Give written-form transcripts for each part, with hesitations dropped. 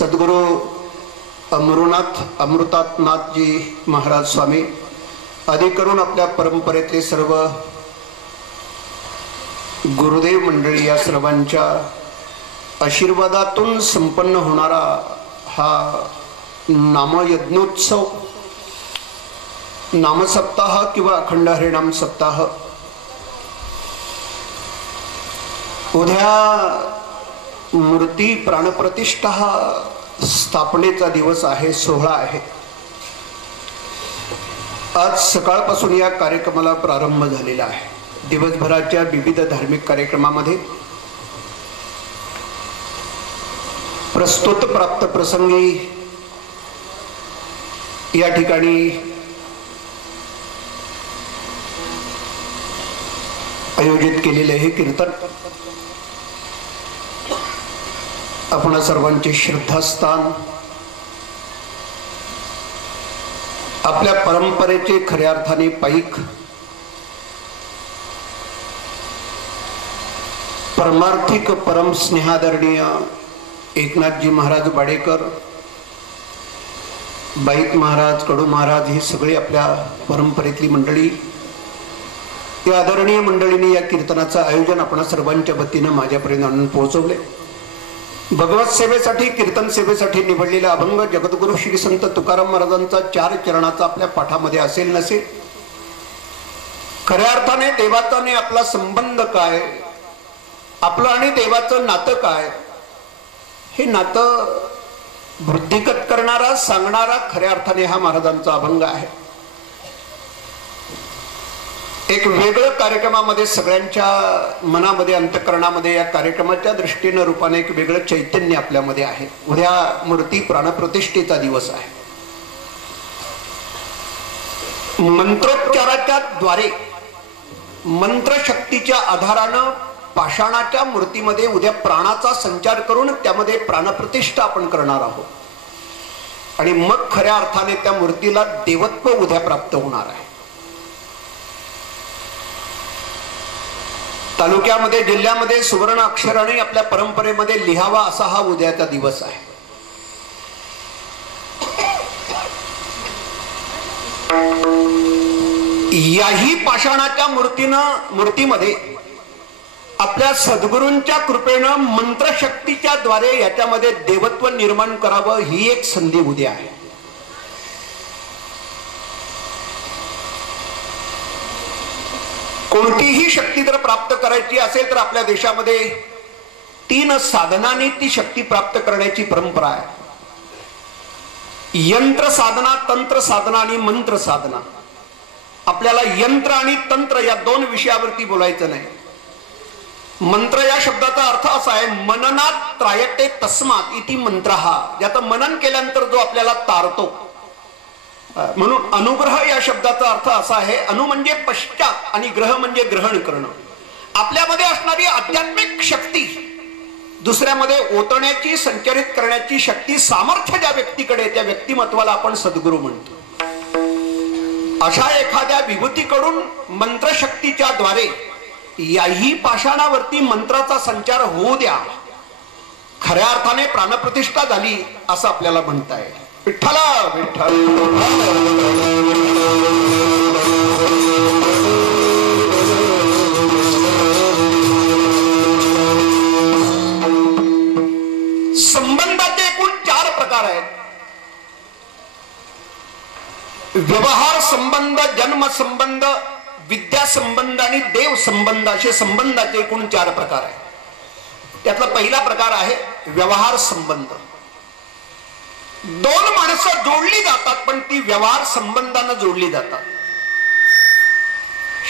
सद्गुरु अमृतानाथ जी महाराज स्वामी आदी करून आपल्या परंपरेतले सर्व गुरुदेव मंडळी या सर्वांच्या आशीर्वादातून संपन्न होणारा हा नामयज्ञोत्सव, नामसप्ताह किंवा अखंड हरिनाम सप्ताह उद्या मूर्ती प्राणप्रतिष्ठा स्थापनेचा दिवस आहे, सोहळा आहे। आज सकाळपासून या कार्यक्रमाला प्रारंभ झालेला आहे। दिवसभराच्या विविध धार्मिक कार्यक्रमामध्ये प्रस्तुत प्राप्त प्रसंगी या ठिकाणी आयोजित केलेले हे कीर्तन आपण सर्वांचे श्रद्धास्थान, आपल्या परंपरेचे खऱ्या अर्थाने पाईक, परमार्थिक परम स्नेहादरणीय एकनाथजी महाराज बाडेकर, बाईक महाराज, कडू महाराज ही सगळी आपल्या परंपरेतली मंडळी, या आदरणीय मंडळींनी या कीर्तनाचं आयोजन आपण सर्वांच्या वतीनं माझ्यापर्यंत आणून पोहोचवले। भगवत सेवेसाठी, कीर्तन सेवेसाठी निवडलेला अभंग जगद्गुरु श्री संत तुकाराम महाराजांचा 4 चरणाचा आपल्या पाठामध्ये असेल नसेल, खऱ्या अर्थाने देवाचा आणि आपला संबंध काय, आपलं आणि देवाचं नातं काय, हे नातं वृद्धिगत करणारा, सांगणारा खऱ्या अर्थाने हा महाराजांचा अभंग आहे। एक वेगळं कार्यक्रमामध्ये सगळ्यांच्या मनामध्ये, अंतःकरणामध्ये या कार्यक्रमाच्या दृष्टीने रूपाने एक वेगळं चैतन्य आपल्यामध्ये आहे। उद्या मूर्ती प्राणप्रतिष्ठेचा दिवस आहे। मंत्रोच्चाराच्या द्वारे, मंत्रशक्तीच्या आधारानं पाषाणाच्या मूर्तीमध्ये उद्या प्राणाचा संचार करून त्यामध्ये प्राणप्रतिष्ठा आपण करणार आहोत आणि मग खऱ्या अर्थाने त्या मूर्तीला देवत्व उद्या प्राप्त होणार आहे। तालुक्यामध्ये, जिल्ह्यामध्ये सुवर्ण अक्षराने आपल्या परंपरेमध्ये लिहावा असा हा उद्याचा दिवस आहे। याही पाषाणाच्या मूर्तीमध्ये आपल्या सद्गुरूंच्या कृपेनं मंत्रशक्तीच्या द्वारे याच्यामध्ये देवत्व निर्माण करावं, ही एक संधी उद्या आहे। कोणतीही शक्ती जर प्राप्त करायची असेल तर आपल्या देशामध्ये 3 साधनांनी ती शक्ती प्राप्त करण्याची परंपरा आहे। यंत्र साधना, तंत्र साधना आणि मंत्र साधना। आपल्याला यंत्र आणि तंत्र या 2 विषयावरती बोलायचं नाही। मंत्र या शब्दाचा अर्थ असा आहे, मननात त्रायते तस्मात इति मंत्रहा, ज्याचं मनन केल्यानंतर जो आपल्याला तारतो, म्हणून अनुग्रह या शब्दाचा अर्थ असा आहे, अनु म्हणजे पश्चात आणि ग्रह म्हणजे ग्रहण करणं। आपल्यामध्ये असणारी आध्यात्मिक शक्ती दुसऱ्यामध्ये ओतण्याची, संचरित करण्याची शक्ती, सामर्थ्य ज्या व्यक्तीकडे, त्या व्यक्तिमत्वाला आपण सद्गुरू म्हणतो। अशा एखाद्या विभूतीकडून मंत्रशक्तीच्या द्वारे याही पाषाणावरती मंत्राचा संचार होऊ द्या, खऱ्या अर्थाने प्राणप्रतिष्ठा झाली असं आपल्याला म्हणता येईल। विठ्ठला विठ्ठल संबंधाचे एकूण 4 प्रकार आहेत। व्यवहार संबंध, जन्म संबंध, विद्या संबंध आणि देव संबंध असे संबंधाचे एकूण 4 प्रकार आहेत। त्यातला पहिला प्रकार आहे व्यवहार संबंध। 2 माणसं जोडली जातात, पण ती व्यवहार संबंधानं जोडली जातात।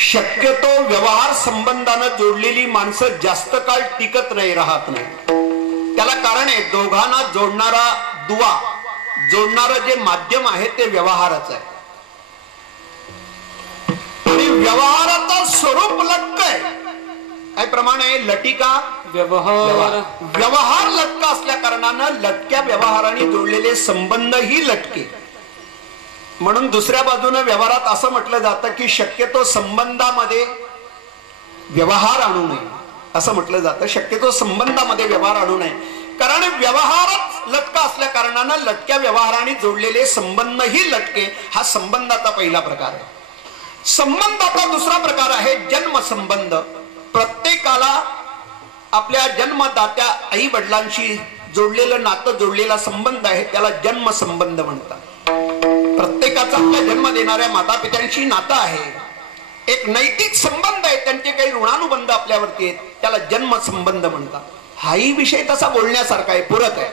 शक्यतो व्यवहार संबंधानं जोडलेली माणसं जास्त काळ टिकत नाही, राहत नाही। त्याला कारण आहे, दोघांना जोडणारा दुवा, जोडणारं जे माध्यम आहे ते व्यवहाराचं आहे। आणि व्यवहाराचं स्वरूप लटक आहे, काय प्रमाण आहे, लटिका व्यवहार। व्यवहार लटका असल्या कारणानं लटक्या व्यवहाराने जोडलेले संबंध ही लटके, म्हणून दुसऱ्या बाजूने व्यवहारात असं म्हटलं जातं की शक्यतो संबंधामध्ये व्यवहार आणू नये, असं म्हटलं जातं। शक्यतो संबंधामध्ये व्यवहार आणू नये, कारण व्यवहारच लटका असल्या कारणानं लटक्या व्यवहाराने जोडलेले संबंधही लटके, हा संबंधाचा पहिला प्रकार आहे. संबंधाचा दुसरा प्रकार आहे जन्मसंबंध. प्रत्येकाला आपल्या जन्मदात्या आई वडिलांशी जोडलेलं नातं, जोडलेला संबंध आहे, त्याला जन्मसंबंध म्हणतात. प्रत्येकाचा आपल्या जन्म देणाऱ्या माता पित्यांशी नातं आहे, एक नैतिक संबंध आहे, त्यांचे काही ऋणानुबंध आपल्यावरती आहेत, त्याला जन्मसंबंध म्हणतात. हाही विषय तसा बोलण्यासारखा आहे, पूरक आहे.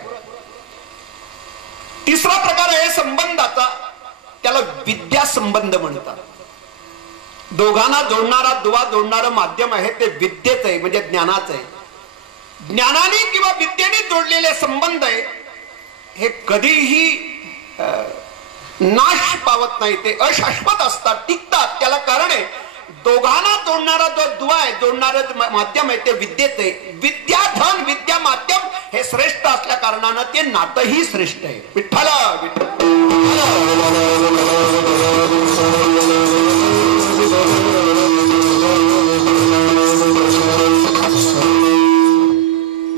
तिसरा प्रकार आहे संबंधाचा, त्याला विद्यासंबंध म्हणतात. दोघांना जोडणारा, दुवा जोडणारं माध्यम आहे ते विद्येच आहे, म्हणजे ज्ञानाच आहे. ज्ञानाने किंवा विद्येने जोडलेले संबंध आहे हे कधीही नाश पावत नाही, ते अशाश्वत असतात, टिकतात. त्याला कारण आहे दोघांना जोडणारा जो दुवा आहे, जोडणारं माध्यम आहे ते विद्येच आहे. विद्या धन, विद्या माध्यम हे श्रेष्ठ असल्या कारणानं ते नातंही श्रेष्ठ आहे. विठ्ठल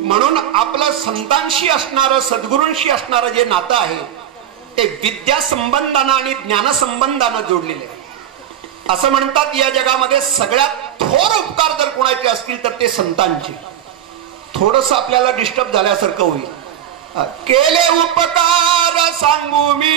म्हणून आपलं संतांशी असणारं, सद्गुरूंशी असणारं जे नातं आहे ते विद्या संबंधानं आणि ज्ञान संबंधानं जोडलेले आहे. असं म्हणतात या जगामध्ये सगळ्यात थोर उपकार जर कोणाचे असतील तर ते संतांचे. थोडस आपल्याला डिस्टर्ब झाल्यासारखं होईल. केले उपकार सांगू मी,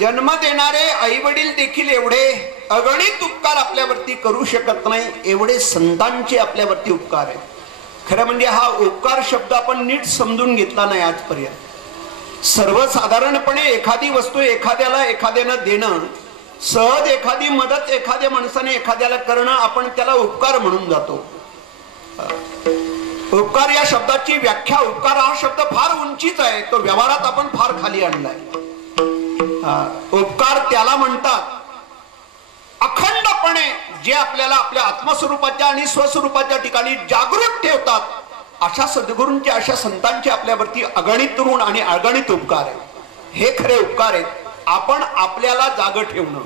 जन्म देणारे आई वडील देखील एवढे अगणित उपकार आपल्यावरती करू शकत नाही, एवढे संतांचे आपल्यावरती उपकार आहेत. खरं म्हणजे हा उपकार शब्द आपण नीट समजून घेतला नाही आजपर्यंत. सर्वसाधारणपणे एखादी वस्तू एखाद्याला एखाद्यानं देणं, सहज एखादी मदत एखाद्या माणसाने एखाद्याला करणं, आपण त्याला उपकार म्हणून जातो. उपकार या शब्दाची व्याख्या, उपकार हा शब्द फार उंचीच आहे, तो व्यवहारात आपण फार खाली आणलाय. उपकार त्याला म्हणतात अखंडपणे जे आपल्याला आपल्या आत्मस्वरूपाच्या आणि स्वस्वरूपाच्या ठिकाणी जागृत ठेवतात. अशा सद्गुरूंचे, अशा संतांचे आपल्यावरती अगणित ऋण आणि अगणित उपकार आहेत. हे खरे उपकार आहेत. आपण आपल्याला जाग ठेवणं.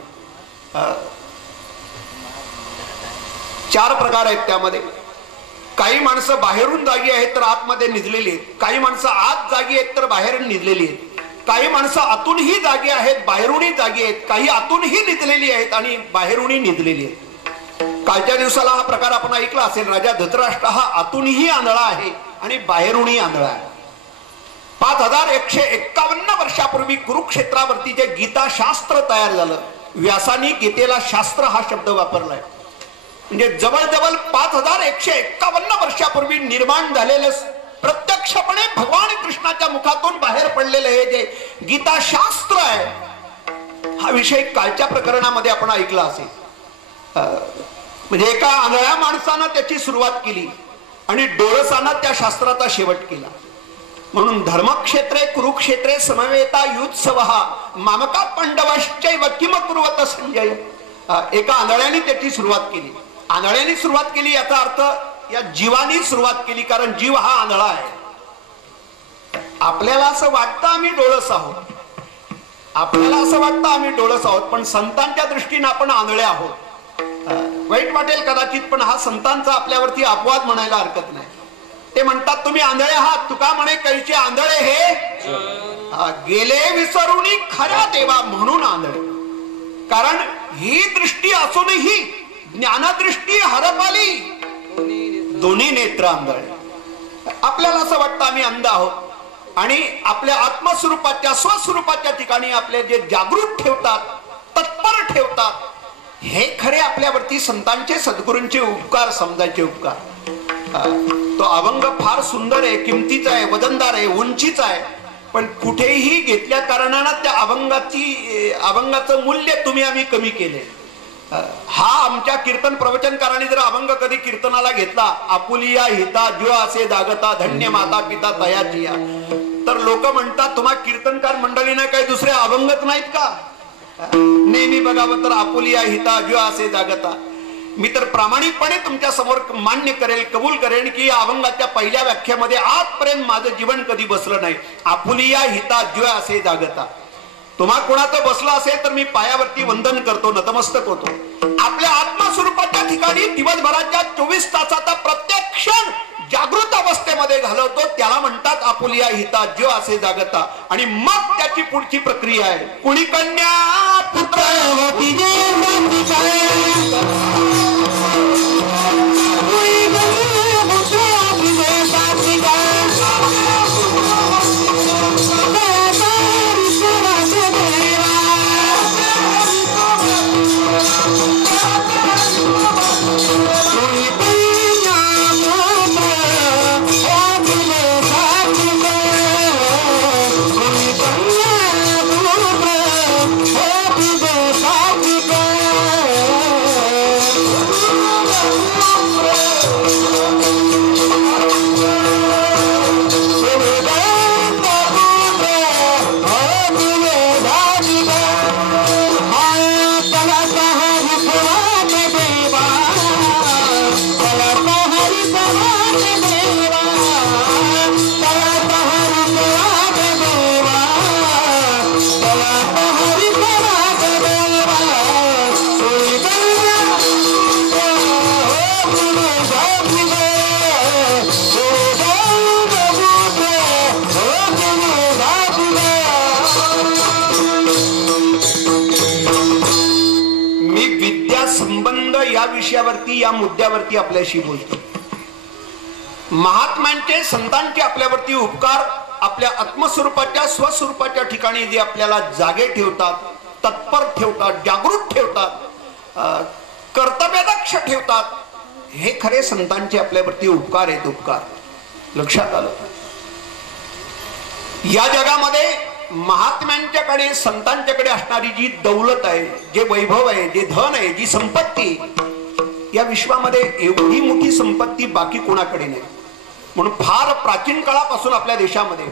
4 प्रकार आहेत त्यामध्ये. काही माणसं बाहेरून जागी आहेत तर आतमध्ये निजलेली आहेत, काही माणसं आत जागी आहेत तर बाहेर निजलेली आहेत, काही माणसं आतूनही जागी आहेत, बाहेरूनही जागी आहेत, काही आतूनही निजलेली आहेत आणि बाहेरूनही निजलेली आहेत. कालच्या दिवसाला हा प्रकार आपण ऐकला असेल. राजा धृतराष्ट्र हा आतूनही आंधळा आहे आणि बाहेरूनही आंधळा आहे. 5151 वर्षापूर्वी कुरुक्षेत्रावरती जे गीता शास्त्र तयार झालं, व्यासानी गीतेला शास्त्र हा शब्द वापरलाय. म्हणजे जवळजवळ 5151 वर्षापूर्वी निर्माण झालेलं, प्रत्यक्षपणे भगवान कृष्णाच्या मुखातून बाहेर पडलेलं हे जे गीता शास्त्र आहे, हा विषय कालच्या प्रकरणामध्ये आपण ऐकला असेल. म्हणजे एका आंधळ्या माणसानं त्याची सुरुवात केली आणि डोळसानं त्या शास्त्राचा शेवट केला. म्हणून धर्मक्षेत्रे कुरुक्षेत्रे समवेता युत्सव मामका पांडवश्चैव किम कुर्वत संजय. एका आंधळ्याने त्याची सुरुवात केली आंधळ्याने सुरुवात केली याचा अर्थ या जीवानी सुरुवात केली, कारण जीव हा आंधळा आहे. आपल्याला असं वाटतं आम्ही डोळस आहोत, आपल्याला असं वाटतं आम्ही डोळस आहोत, पण संतांच्या दृष्टीने आपण आंधळे आहोत. वाईट वाटेल कदाचित, पण हा संतांचा आपल्यावरती अपवाद म्हणायला हरकत नाही. ते म्हणतात तुम्ही आंधळे आहात. तुका म्हणे कैचे आंधळे हे गेले विसरून खऱ्या देवा म्हणून आंधळे. कारण ही दृष्टी असूनही ज्ञानदृष्टी हरपाली, दोन्ही नेत्र आंधळे. आपल्याला असं वाटतं आम्ही अंध आहोत, आणि आपल्या आत्मस्वरूपाच्या स्वस्वरूपाच्या ठिकाणी आपले जे जागृत ठेवतात, तत्पर ठेवतात, हे खरे आपल्यावरती संतांचे सद्गुरूंचे उपकार समजायचे उपकार. तो अभंग फार सुंदर आहे, किमतीचा आहे, वजनदार आहे, उंचीचा आहे, पण कुठेही घेतल्या कारणानं त्या अभंगाचं मूल्य तुम्ही आम्ही कमी केले. हा आमच्या कीर्तन प्रवचनकारांनी जर अभंग कधी कीर्तनाला घेतला, आपुलिया हिता ज्यो असे जागता धन्य माता पिता तयाचिया, तर लोक म्हणतात तुम्हा कीर्तनकार मंडळीने काही दुसरे अभंगच नाहीत का? नेहमी बघावं तर आपुलिया हिता ज्यो असे जागता. मी तर प्रामाणिकपणे तुमच्या समोर मान्य करेल, कबूल करेन की या अभंगाच्या पहिल्या व्याख्यामध्ये आजपर्यंत माझं जीवन कधी बसलं नाही. आपुलिया हिता ज्यो असे जागता. तुम्हा कोणाचं बसलं असेल तर मी पायावरती वंदन करतो, नतमस्तक होतो. आपल्या आत्मस्वरूपाच्या ठिकाणी दिवसभराच्या 24 तासाचा प्रत्येक क्षण जागृत अवस्थेमध्ये घालवतो, त्याला म्हणतात आपुलिया हिता ज्यो असे जागता. आणि मग त्याची पुढची प्रक्रिया आहे. कुणी कन्या पुत्र विषयावरती, या मुद्द्यावरती आपल्याशी बोलतो. महात्म्यांचे संतांचे आपल्यावरती उपकार आपल्या आत्मस्वरूपाच्या स्वस्वरूपाच्या ठिकाणी जे आपल्याला जागे ठेवतात, तत्पर ठेवतात, जागृत ठेवतात, कर्तव्यदक्ष ठेवतात, हे खरे संतांचे आपल्यावरती उपकार आहेत. उपकार लक्षात आलं. या जगामध्ये महात्म्यांच्याकडे संतांच्याकडे असणारी जी दौलत आहे, जे वैभव आहे, जे धन आहे, जी संपत्ती, या विश्वामध्ये एवढी मोठी संपत्ती बाकी कोणाकडे नाही. म्हणून फार प्राचीन काळापासून आपल्या देशामध्ये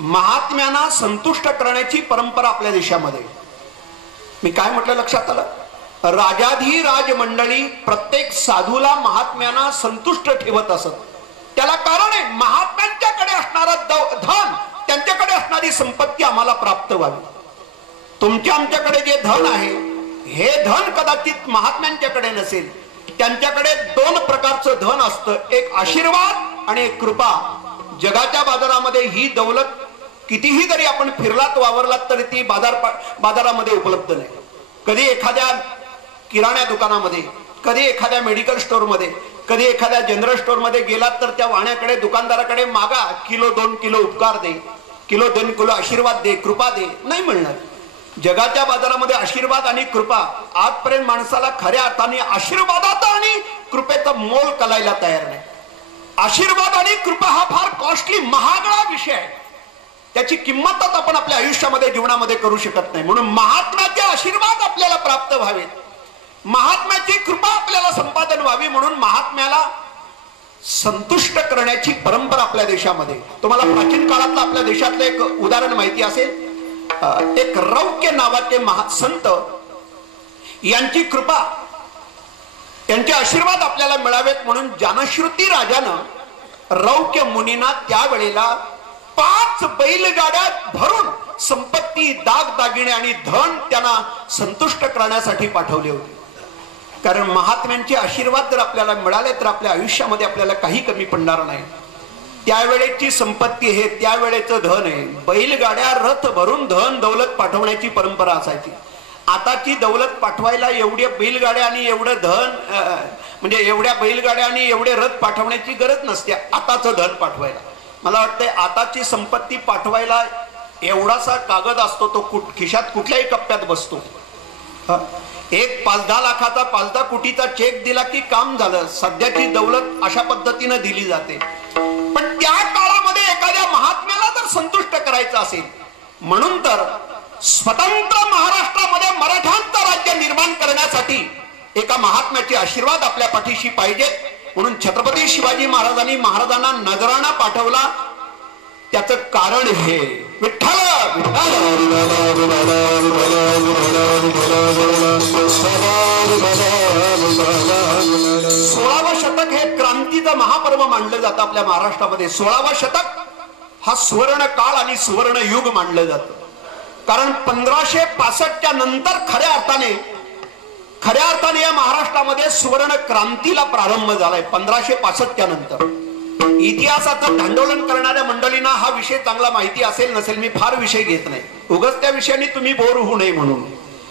महात्म्यांना संतुष्ट करण्याची परंपरा आपल्या देशामध्ये. मी काय म्हटलं लक्षात आलं? राजाधिराज मंडळी प्रत्येक साधूला महात्म्यांना संतुष्ट ठेवत असत. त्याला कारण आहे, महात्म्यांच्याकडे असणारं धन, त्यांच्याकडे असणारी संपत्ती आम्हाला प्राप्त व्हावी. तुमच्या आमच्याकडे जे धन आहे, हे धन कदाचित महात्म्यांच्याकडे नसेल. त्यांच्याकडे दोन प्रकारचं धन असतं, एक आशीर्वाद आणि एक कृपा. जगाच्या बाजारामध्ये ही दौलत कितीही जरी आपण फिरलात, वावरलात, तरी ती बाजारामध्ये उपलब्ध नाही. कधी एखाद्या किराणा दुकानामध्ये, कधी एखाद्या मेडिकल स्टोअर मध्ये, कधी एखाद्या जनरल स्टोअर मध्ये गेलात तर त्या वाण्याकडे, दुकानदाराकडे मागा, किलो 2 किलो उपकार दे, किलो 2 किलो आशीर्वाद दे, कृपा दे, नाही मिळणार. जगाच्या बाजारामध्ये आशीर्वाद आणि कृपा, आजपर्यंत माणसाला खऱ्या अर्थाने आशीर्वादाचा आणि कृपेचा मोल कलायला तयार नाही. आशीर्वाद आणि कृपा हा फार कॉस्टली, महागडा विषय आहे. त्याची किंमतच आपण आपल्या आयुष्यामध्ये, जीवनामध्ये करू शकत नाही. म्हणून महात्म्याचे आशीर्वाद आपल्याला प्राप्त व्हावेत, महात्म्याची कृपा आपल्याला संपादन व्हावी, म्हणून महात्म्याला संतुष्ट करण्याची परंपरा आपल्या देशामध्ये. तुम्हाला प्राचीन काळातलं आपल्या देशातलं एक उदाहरण माहिती असेल. एक रौक्य नावाचे संत, यांची कृपा त्यांचे आशीर्वाद आपल्याला मिळावेत म्हणून जानश्रुती राजानं रौक्य मुनींना त्यावेळेला 5 बैलगाड्या भरून संपत्ती, दागदागिने आणि धन त्यांना संतुष्ट करण्यासाठी पाठवले होते. कारण महात्म्यांचे आशीर्वाद जर आपल्याला मिळाले तर आपल्या आयुष्यामध्ये आपल्याला काही कमी पडणार नाही. त्यावेळेची संपत्ती हे त्यावेळेचं धन आहे. बैलगाड्या रथ भरून धन दौलत पाठवण्याची परंपरा असायची. आताची दौलत पाठवायला एवढ्या बैलगाड्या आणि एवढं धन म्हणजे एवढ्या बैलगाड्या आणि एवढे रथ पाठवण्याची गरज नसते आताचं धन पाठवायला. मला वाटतंय आताची संपत्ती पाठवायला एवढासा कागद असतो, तो खिशात कुठल्याही कप्प्यात बसतो. एक 5-10 लाखाचा 5-10 कोटीचा चेक दिला की काम झालं. सध्याची दौलत अशा पद्धतीनं दिली जाते. पण त्या काळामध्ये एखाद्या महात्म्याला जर संतुष्ट करायचं असेल म्हणून तर स्वतंत्र महाराष्ट्रामध्ये मराठ्यांचं राज्य निर्माण करण्यासाठी एका महात्म्याचे आशीर्वाद आपल्या पाठीशी पाहिजेत. म्हणून छत्रपती शिवाजी महाराजांना नजराणा पाठवला. त्याचं कारण हे विठ्ठल 16वं शतक हे क्रांतीचं महापर्व मानलं जातं आपल्या महाराष्ट्रामध्ये. 16वं शतक हा सुवर्ण काळ आणि सुवर्ण युग मानलं जातं. कारण 1565च्या नंतर खऱ्या अर्थाने या महाराष्ट्रामध्ये सुवर्ण क्रांतीला प्रारंभ झालाय. 1565च्या नंतर. इतिहासाचं धांडोलन करणाऱ्या मंडळींना हा विषय चांगला माहिती असेल नसेल, मी फार विषय घेत नाही. उगाच त्या विषयाने तुम्ही बोर होऊ नये म्हणून,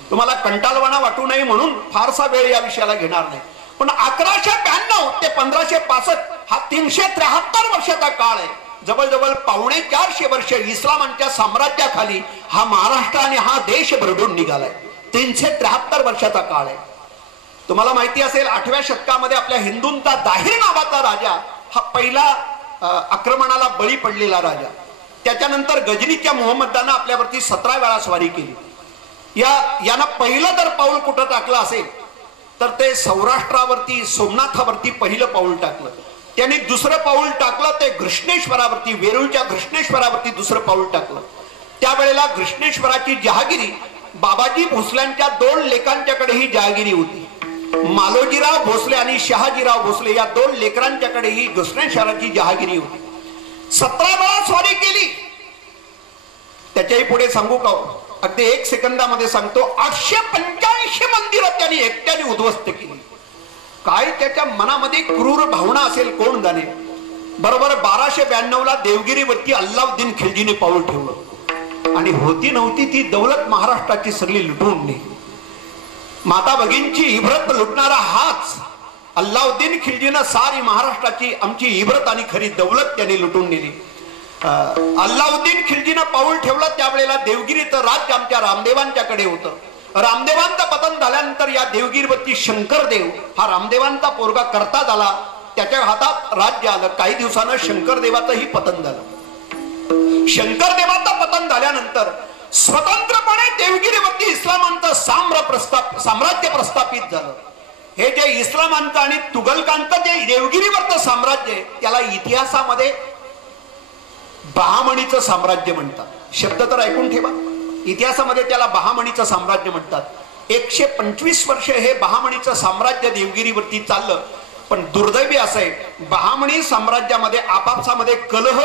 तुम्हाला कंटाळवाणा वाटू नये म्हणून फारसा वेळ या विषयाला घेणार नाही. पण 1192 ते 1565 हा 373 वर्षाचा काळ आहे. जवळजवळ 450 वर्ष इस्लामांच्या साम्राज्याखाली हा महाराष्ट्र आणि हा देश भरडून निघालाय. 373 वर्षाचा काळ आहे. तुम्हाला माहिती असेल 8व्या शतकामध्ये आपल्या हिंदूंचा दाहिर नावाचा राजा हा पहिला आक्रमणाला बळी पडलेला राजा. त्याच्यानंतर गजनीच्या मोहम्मदानं आपल्यावरती 17 वेळा स्वारी केली. यानं पहिलं जर पाऊल कुठं टाकलं असेल तर ते सौराष्ट्रावरती, सोमनाथावरती पहिलं पाऊल टाकलं. त्यांनी दुसरं पाऊल टाकलं ते घृष्णेश्वरावरती, वेरूळच्या घृष्णेश्वरावरती दुसरं पाऊल टाकलं. त्यावेळेला घृष्णेश्वराची जहागिरी बाबाजी भोसल्यांच्या 2 लेकांच्याकडे ही जहागिरी होती. मालोजीराव भोसले आणि शहाजीराव भोसले या 2 लेकरांच्याकडे ही घृष्णेश्वराची जहागिरी होती. 17 वेळा स्वारी केली. त्याच्याही पुढे सांगू का? अगदी 1 सेकंदामध्ये सांगतो. 885 मंदिरं त्यांनी एकट्याने उद्ध्वस्त केली. काय त्याच्या मनामध्ये क्रूर भावना असेल कोण जाणे. बरोबर 1292ला देवगिरीवरती अल्लाउद्दीन खिलजीने पाऊल ठेवलं आणि होती नव्हती ती दौलत महाराष्ट्राची सगळी लुटून नेली. माता भगिनींची इब्रत लुटणारा हाच अल्लाउद्दीन खिलजीनं सारी महाराष्ट्राची आमची इब्रत आणि खरी दौलत त्यांनी लुटून नेली. अल्लाउद्दीन खिलजीनं पाऊल ठेवलं त्यावेळेला देवगिरीचं राज्य आमच्या रामदेवांच्याकडे होतं. रामदेवांचं पतन झाल्यानंतर या देवगिरीवरती शंकरदेव हा रामदेवांचा पोरगा करता झाला. त्याच्या हातात राज्य आलं. काही दिवसानं शंकरदेवाचंही पतन झालं. शंकरदेवाचं पतन झाल्यानंतर स्वतंत्रपणे देवगिरीवरती इस्लामांचं साम्राज्य प्रस्थापित झालं. हे जे इस्लामांचं आणि तुघलकांचं जे देवगिरीवरचं साम्राज्य आहे त्याला इतिहासामध्ये बहामणीचं साम्राज्य म्हणतात. शब्द तर ऐकून ठेवा. इतिहासामध्ये त्याला बहामणीचं साम्राज्य म्हणतात. 125 वर्ष हे बहामणीचं साम्राज्य देवगिरीवरती चाललं. पण दुर्दैवी असं आहे बहामणी साम्राज्यामध्ये आपापसामध्ये कलह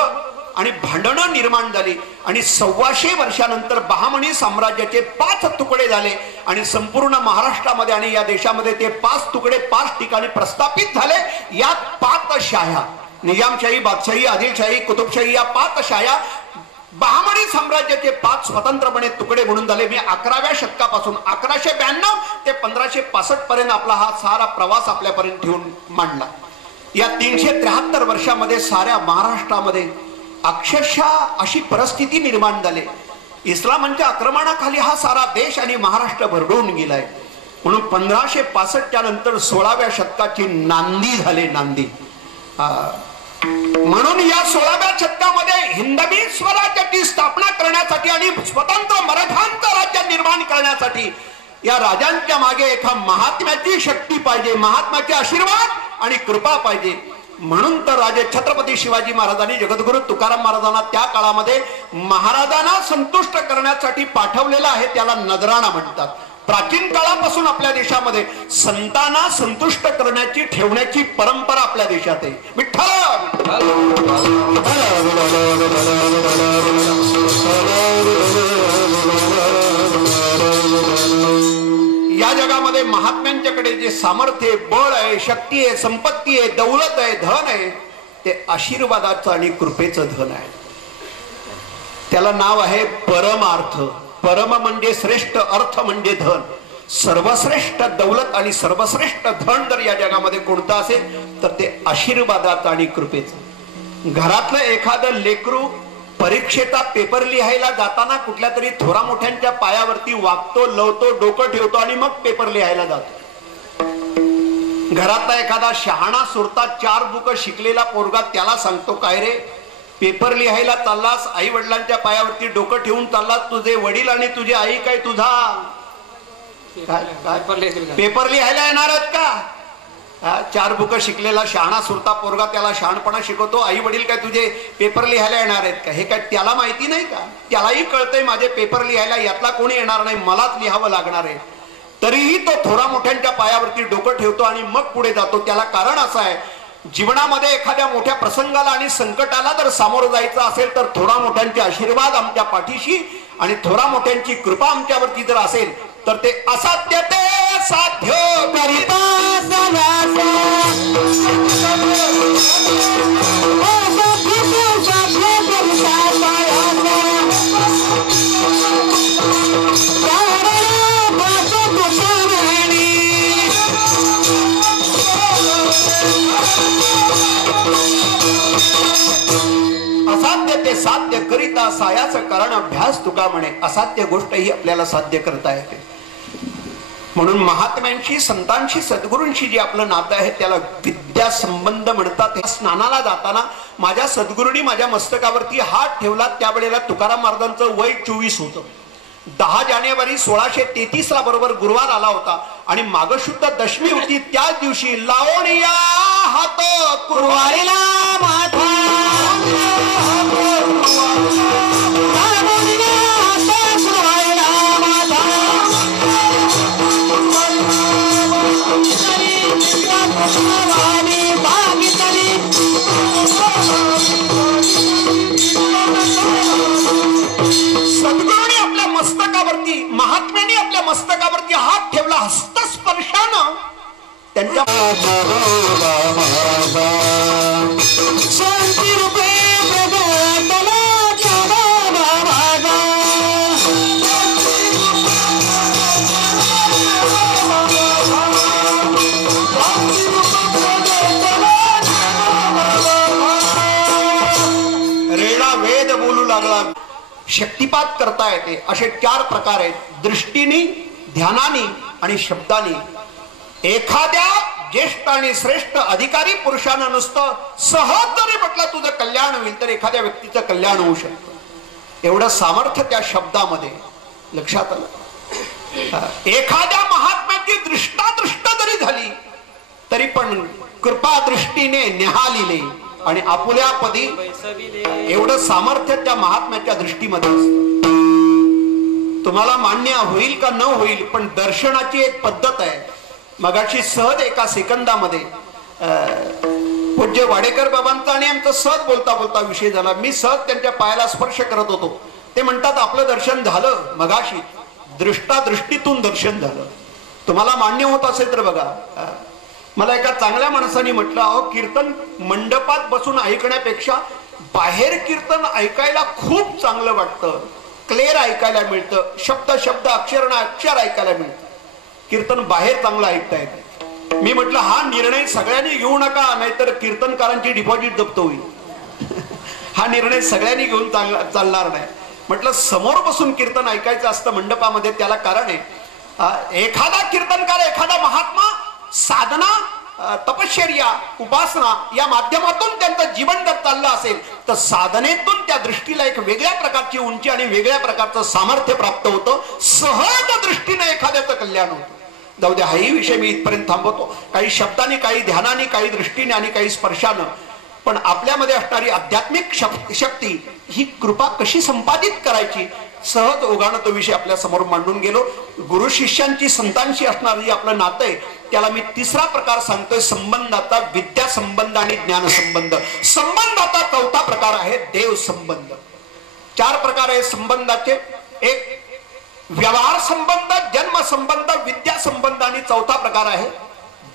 आणि भांडणं निर्माण झाली आणि 125 वर्षानंतर बहामणी साम्राज्याचे 5 तुकडे झाले आणि संपूर्ण महाराष्ट्रामध्ये आणि या देशामध्ये ते 5 तुकडे 5 ठिकाणी प्रस्थापित झाले. यात 5 शाह्या, निजामशाही, बादशाही, आदिलशाही, कुतुबशाही या 5 शाह्या बहामणी साम्राज्याचे 5 स्वतंत्रपणे तुकडे म्हणून झाले. मी 11व्या शतकापासून 1192 ते 1565 पर्यंत आपला हा सारा प्रवास आपल्यापर्यंत ठेवून मांडला. या 373 वर्षामध्ये साऱ्या महाराष्ट्रामध्ये अक्षरशः अशी परिस्थिती निर्माण झाली. इस्लामांच्या आक्रमणाखाली हा सारा देश आणि महाराष्ट्र भरडून गेलाय. म्हणून 1565च्या नंतर 16व्या शतकाची नांदी झाली. नांदी म्हणून या 16व्या शतकामध्ये हिंदवी स्वराज्याची स्थापना करण्यासाठी आणि स्वतंत्र मराठ्यांचं राज्य निर्माण करण्यासाठी या राजांच्या मागे एका महात्म्याची शक्ती पाहिजे, महात्म्याचे आशीर्वाद आणि कृपा पाहिजे. म्हणून तर राजे छत्रपती शिवाजी महाराजांनी जगद्गुरु तुकाराम महाराजांना त्या काळामध्ये महाराजांना संतुष्ट करण्यासाठी पाठवलेला आहे. त्याला नजराणा म्हणतात. प्राचीन काळापासून आपल्या देशामध्ये संतांना संतुष्ट करण्याची ठेवण्याची परंपरा आपल्या देशात आहे. विठ्ठल या जगामध्ये महात्म्यांच्याकडे जे सामर्थ्य आहे, बळ आहे, शक्ती आहे, संपत्ती आहे, दौलत आहे, धन आहे, ते आशीर्वादाचं आणि कृपेचं धन आहे. त्याला नाव आहे परमार्थ. परम म्हणजे श्रेष्ठ, अर्थ म्हणजे धन. सर्वश्रेष्ठ दौलत आणि सर्वश्रेष्ठ धन जर या जगामध्ये कोणतं असेल तर ते आशीर्वादाचं आणि कृपेचं. घरातलं एखादं लेकरू परीक्षेचा पेपर लिहायला जाताना कुठल्या तरी थोरा मोठ्यांच्या पायावरती वागतो, लवतो, डोकं ठेवतो आणि मग पेपर लिहायला जातो. घरातला एखादा शहाणा सुरता 4 बुक शिकलेला पोरगा त्याला सांगतो, काय रे पेपर लिहायला चाललास, आई वडिलांच्या पायावरती डोकं ठेवून चाललास, तुझे वडील आणि तुझी आई काय तुझा पेपर लिहायला येणार आहेत का? 4 बुक शिकलेला शहाणा सुरता पोरगा त्याला शहाणपणा शिकवतो, आई वडील काय तुझे पेपर लिहायला येणार आहेत का? हे काय त्याला माहिती नाही का? त्यालाही कळतंय माझे पेपर लिहायला यातला कोणी येणार नाही, मलाच लिहावं लागणार आहे. तरीही तो थोरा मोठ्यांच्या पायावरती डोकं ठेवतो आणि मग पुढे जातो. त्याला कारण असं आहे, जीवनामध्ये एखाद्या मोठ्या प्रसंगाला आणि संकटाला जर सामोरं जायचं असेल तर थोरा मोठ्यांचे आशीर्वाद आमच्या पाठीशी आणि थोरा मोठ्यांची कृपा आमच्यावरती जर असेल तर ते असाध्य ते साध्य करिता असाध्य ते साध्य करिता सायाचं कारण अभ्यास तुका म्हणे. असाध्य गोष्ट ही आपल्याला साध्य करता येते. म्हणून महात्म्यांशी, संतांशी, सद्गुरूंशी जे आपलं नातं आहे त्याला विद्या संबंध म्हणतात. स्नानाला जाताना माझ्या सद्गुरूंनी माझ्या मस्तकावरती हात ठेवला, त्यावेळेला तुकाराम महाराजांचं वय 24 होतं. 10 जानेवारी 1633 ला बरोबर गुरुवार आला होता आणि माघशुद्ध दशमी होती. त्याच दिवशी लावणिया हात कुरवारीला माथा सद्गुरूंनी आपल्या मस्तकावरती, महात्म्याने आपल्या मस्तकावरती हात ठेवला. हस्तस्पर्शानं त्यांच्या रेडा वेद बोलू लागला. शक्तिपात करता येते. असे 4 प्रकार आहेत, दृष्टीनी, ध्यानानी आणि शब्दानी. एखाद्या ज्येष्ठ आणि श्रेष्ठ अधिकारी पुरुषानं नुसतं सहज जरी म्हटलं तुझं कल्याण होईल तर एखाद्या व्यक्तीचं कल्याण होऊ शकतं. एवढं सामर्थ्य त्या शब्दामध्ये. लक्षात आलं? एखाद्या महात्म्याची दृष्टादृष्ट जरी झाली तरी पण कृपा दृष्टीने निहालिले आणि आपुल्या पदी एवढं सामर्थ्य त्या महात्म्याच्या दृष्टीमध्ये असतं. तुम्हाला मान्य होईल का न होईल पण दर्शनाची एक पद्धत आहे. मगाशी सहज एका सेकंदामध्ये पूज्य वाडेकर बाबांचा आणि आमचं सहज बोलता बोलता विषय झाला. मी सहज त्यांच्या पायाला स्पर्श करत होतो. ते म्हणतात आपलं दर्शन झालं मगाशी, दृष्टादृष्टीतून दर्शन झालं. तुम्हाला मान्य होत असेल तर बघा. मला एका चांगल्या माणसाने म्हटलं, अहो कीर्तन मंडपात बसून ऐकण्यापेक्षा बाहेर कीर्तन ऐकायला खूप चांगलं वाटतं, क्लिअर ऐकायला मिळतं, शब्द शब्द अक्षर ना अक्षर ऐकायला मिळतं. कीर्तन बाहेर चांगलं ऐकता येतं. मी म्हटलं हा निर्णय सगळ्यांनी घेऊ नका, नाहीतर कीर्तनकारांची डिपॉझिट जप्त होईल. हा निर्णय सगळ्यांनी घेऊन चालणार नाही. म्हटलं समोर बसून कीर्तन ऐकायचं असतं मंडपामध्ये. त्याला कारण आहे, एखादा कीर्तनकार, एखादा महात्मा साधना, तपश्चर्या, उपासना या माध्यमातून त्यांचं जीवन जर चाललं असेल तर साधनेतून त्या दृष्टीला एक वेगळ्या प्रकारची उंची आणि वेगळ्या प्रकारचं सामर्थ्य प्राप्त होतं. सहज दृष्टीने एखाद्याचं कल्याण होतं. जाऊ द्या, हाही विषय मी इथपर्यंत थांबवतो. काही शब्दाने, काही ध्यानाने, काही दृष्टीने आणि काही स्पर्शानं. पण आपल्यामध्ये असणारी आध्यात्मिक शक्ती ही कृपा कशी संपादित करायची, सहज ओघानं तो विषय आपल्या समोर मांडून गेलो. गुरु शिष्यांची संतांशी असणारं जे आपलं नातं आहे त्याला मी तिसरा प्रकार सांगतोय, संबंधाचा. विद्या संबंध आणि ज्ञान संबंध. संबंधाचा चौथा प्रकार आहे देव संबंध. 4 प्रकार आहे संबंधाचे. एक व्यवहार संबंध, जन्म संबंध, विद्या संबंध आणि चौथा प्रकार आहे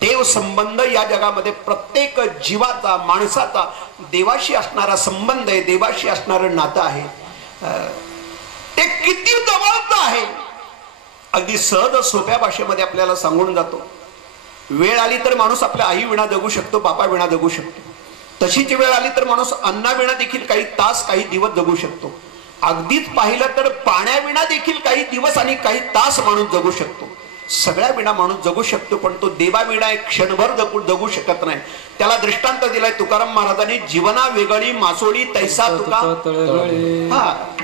देव संबंध. या जगामध्ये प्रत्येक जीवाचा, माणसाचा देवाशी असणारा संबंध आहे, देवाशी असणारं नातं आहे. ते किती जवळचं आहे अगदी सहज सोप्या भाषेमध्ये आपल्याला सांगून जातो. वेळ आली तर माणूस आपल्या आई विना जगू शकतो, बापा विना जगू शकतो. तशीच वेळ आली तर माणूस अन्ना विना देखील काही तास, काही दिवस जगू शकतो. अगदीच पाहिलं तर पाण्याविना देखील काही दिवस आणि काही तास माणूस जगू शकतो. सगळ्या विना माणूस जगू शकतो, पण तो देवाविना एक क्षणभर जगू शकत नाही. त्याला दृष्टांत दिलाय तुकाराम महाराजांनी, जीवना वेगळी मासोळी तैसा तुका.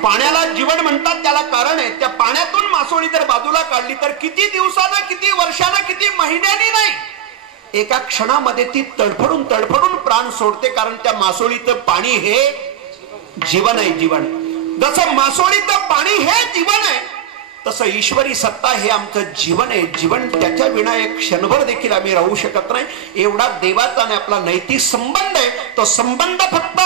पाण्याला जीवन म्हणतात, त्याला कारण आहे. त्या पाण्यातून मासोळी जर बाजूला काढली तर किती दिवसानं, किती वर्षानं, किती महिन्यांनी नाही, एका क्षणामध्ये ती तडफडून तडफडून प्राण सोडते. कारण त्या मासोळीचं पाणी हे जीवन आहे, जीवन. जसं मासोळीचं पाणी हे जीवन आहे, तसं ईश्वरी सत्ता हे आमचं जीवन आहे, जीवन. त्याच्या विना एक क्षणभर देखील आम्ही राहू शकत नाही. एवढा देवाचा आणि आपला नैतिक संबंध आहे. तो संबंध फक्त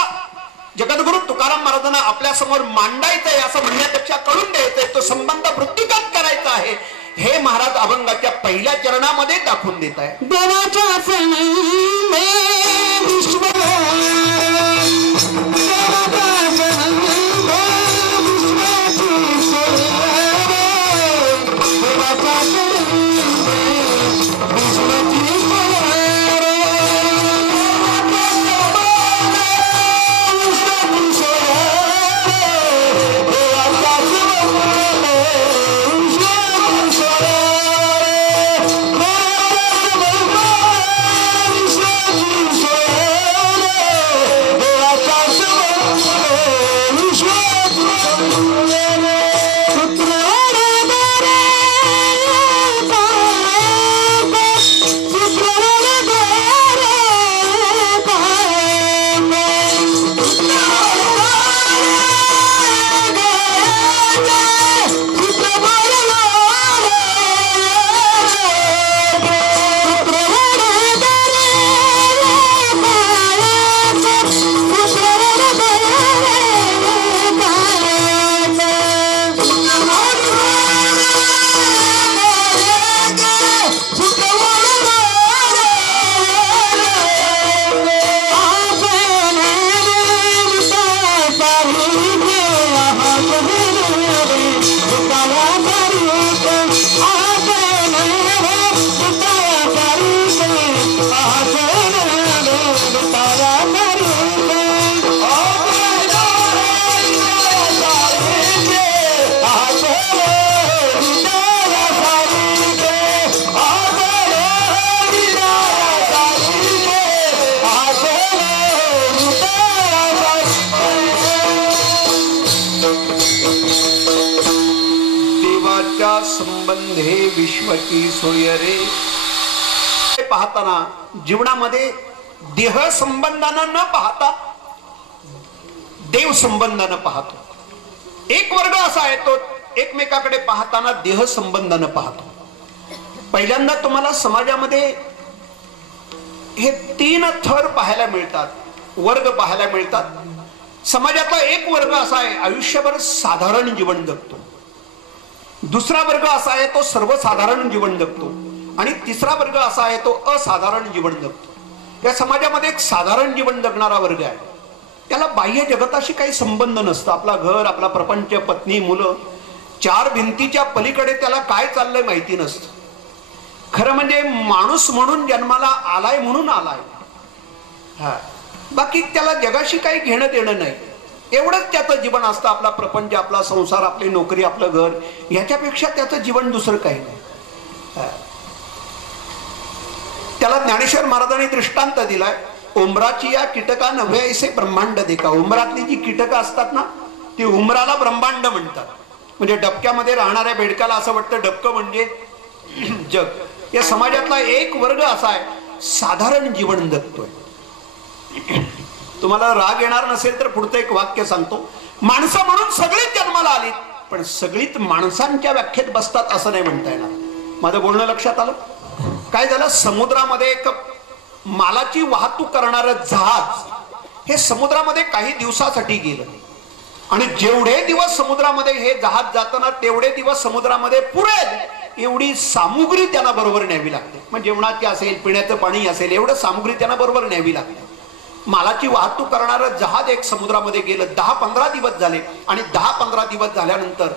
जगद्गुरु तुकाराम महाराजांना आपल्या समोर मांडायचा आहे असं म्हणण्यापेक्षा कळून द्यायचंय. तो संबंध वृत्तिगत करायचा आहे हे महाराज अभंगाच्या पहिल्या चरणामध्ये दाखवून देत आहे. संबंधे विश्वची सोय रे. पाहताना जीवनामध्ये देह संबंधानं न पाहता देव संबंधानं पाहतो. एक वर्ग असा आहे तो एकमेकाकडे पाहताना देह संबंधानं पाहतो. पहिल्यांदा तुम्हाला समाजामध्ये हे 3 थर पाहायला मिळतात, वर्ग पाहायला मिळतात. समाजातला एक वर्ग असा आहे आयुष्यभर साधारण जीवन जगतो. दुसरा वर्ग असा आहे तो सर्वसाधारण जीवन जगतो. आणि तिसरा वर्ग असा आहे तो असाधारण जीवन जगतो. या समाजामध्ये एक साधारण जीवन जगणारा वर्ग आहे. त्याला बाह्य जगताशी काही संबंध नसतो. आपला घर, आपला प्रपंच, पत्नी, मुलं, 4 भिंतीच्या पलीकडे त्याला काय चाललंय माहिती नसतं. खरं म्हणजे माणूस म्हणून जन्माला आलाय म्हणून आलाय, बाकी त्याला जगाशी काही घेणं देणं नाही. एवढंच त्याचं जीवन असतं. आपला प्रपंच, आपला संसार, आपली नोकरी, आपलं घर, ह्याच्यापेक्षा त्याचं जीवन दुसरं काही नाही. त्याला ज्ञानेश्वर महाराजांनी दृष्टांत दिलाय. उंबराची या कीटका नव्हे ऐसे ब्रह्मांड देखा. उंबरातली जी कीटकं असतात ना, ती उंबराला ब्रह्मांड म्हणतात. म्हणजे डबक्यामध्ये राहणाऱ्या बेडकाला असं वाटतं डबकं म्हणजे जग. या समाजातला एक वर्ग असा आहे साधारण जीवन जगतोय. तुम्हाला राग येणार नसेल तर पुढचं एक वाक्य सांगतो. माणसं म्हणून सगळीच जन्माला आलीत, पण सगळीच माणसांच्या व्याख्येत बसतात असं नाही म्हणता येणार. माझं बोलणं लक्षात आलं? काय झालं, समुद्रामध्ये एक मालाची वाहतूक करणारं जहाज हे समुद्रामध्ये काही दिवसासाठी गेलं आणि जेवढे दिवस समुद्रामध्ये हे जहाज जाताना तेवढे दिवस समुद्रामध्ये पुरेल एवढी सामुग्री त्यांना बरोबर न्यावी लागते. मग जेवणाची असेल, पिण्याचं पाणी असेल, एवढं सामुग्री त्यांना बरोबर न्यावी लागते. मालाची वाहतूक करणारं जहाज एक समुद्रामध्ये गेलं. 10-15 दिवस झाले आणि 10-15 दिवस झाल्यानंतर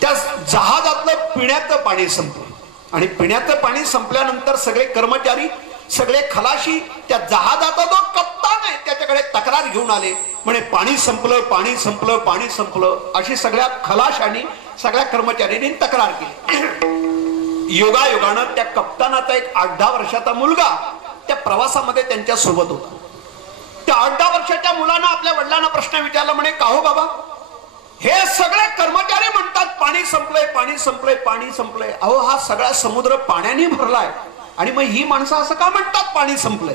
त्या जहाजातलं पिण्याचं पाणी संपलं आणि पिण्याचं पाणी संपल्यानंतर सगळे कर्मचारी, सगळे खलाशी त्या जहाजाचा जो कप्तान आहे त्याच्याकडे तक्रार घेऊन आले. म्हणे पाणी संपलं, पाणी संपलं, पाणी संपलं, अशी सगळ्या खलाशांनी, सगळ्या कर्मचाऱ्यांनी तक्रार केली. योगायोगानं त्या कप्तानाचा एक 8-10 वर्षाचा मुलगा त्या प्रवासामध्ये त्यांच्या सोबत होता. त्या 8-10 वर्षाच्या मुलानं आपल्या वडिलांना प्रश्न विचारला. म्हणे का हो बाबा, हे सगळे कर्मचारी म्हणतात पाणी संपलंय, पाणी संपलंय, पाणी संपलंय. अहो, हा सगळा समुद्र पाण्याने भरलाय आणि मग ही माणसं असं का म्हणतात पाणी संपलंय?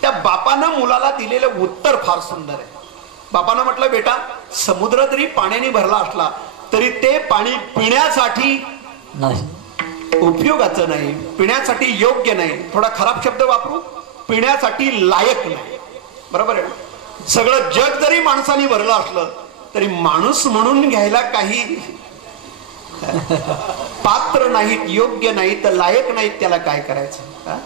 त्या बापानं मुलाला दिलेलं उत्तर फार सुंदर आहे. बापानं म्हटलं, बेटा, समुद्र जरी पाण्याने भरला असला तरी ते पाणी पिण्यासाठी उपयोगाचं नाही, पिण्यासाठी योग्य नाही. थोडा खराब शब्द वापरू, पिण्यासाठी लायक नाही. बरोबर आहे? सगळं जग जरी माणसाने भरलं असलं तरी माणूस म्हणून घ्यायला काही पात्र नाहीत, योग्य नाहीत, लायक नाहीत, त्याला काय करायचं?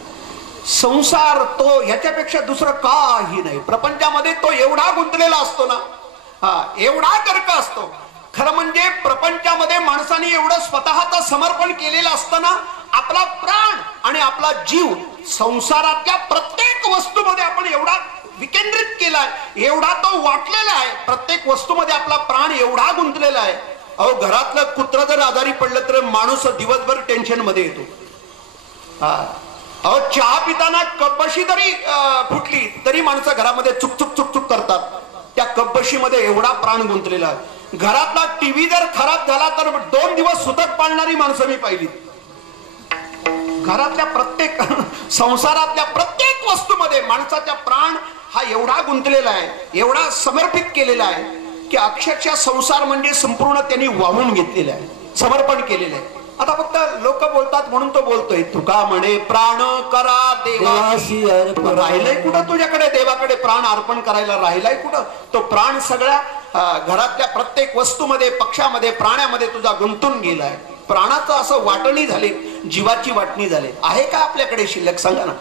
संसार तो ह्याच्यापेक्षा दुसरं काही नाही. प्रपंचामध्ये तो एवढा गुंतलेला असतो ना, एवढा गर्क असतो. खरं म्हणजे प्रपंचामध्ये माणसाने एवढं स्वतःचं समर्पण केलेलं असताना आपला प्राण आणि आपला जीव संसारातल्या प्रत्येक वस्तूमध्ये आपण एवढा विकेंद्रित केलाय, एवढा तो वाटलेला आहे. प्रत्येक वस्तूमध्ये आपला प्राण एवढा गुंतलेला आहे. अहो, घरातलं कुत्र जर आजारी पडलं तर माणूस दिवसभर टेन्शन मध्ये येतो. अहो, चहा पिताना कपबशी जरी फुटली तरी माणसं घरामध्ये चुकचुक चुकचुक करतात. त्या कपबशीमध्ये एवढा प्राण गुंतलेला आहे. घरातला टीव्ही जर खराब झाला तर 2 दिवस सुतक पाळणारी माणसं मी पाहिली. घरातल्या प्रत्येक, संसारातल्या प्रत्येक वस्तूमध्ये माणसाचा प्राण हा एवढा गुंतलेला आहे, एवढा समर्पित केलेला आहे की अक्षरशः संसार म्हणजे संपूर्ण त्यांनी वाहून घेतलेला आहे, समर्पण केलेलं आहे. आता फक्त लोक बोलतात म्हणून तो बोलतोय. तुका म्हणे प्राण करा देवासी अर्पण. राहिलंय कुठं तुझ्याकडे देवाकडे प्राण अर्पण करायला? राहिलाय कुठं? तो प्राण सगळ्या घरातल्या प्रत्येक वस्तूमध्ये, पक्षामध्ये, प्राण्यामध्ये तुझा गुंतून गेलाय. प्राणाचं असं वाटणी झाले, जीवाची वाटणी झाली आहे का आपल्याकडे शिल्लक? सांगा ना.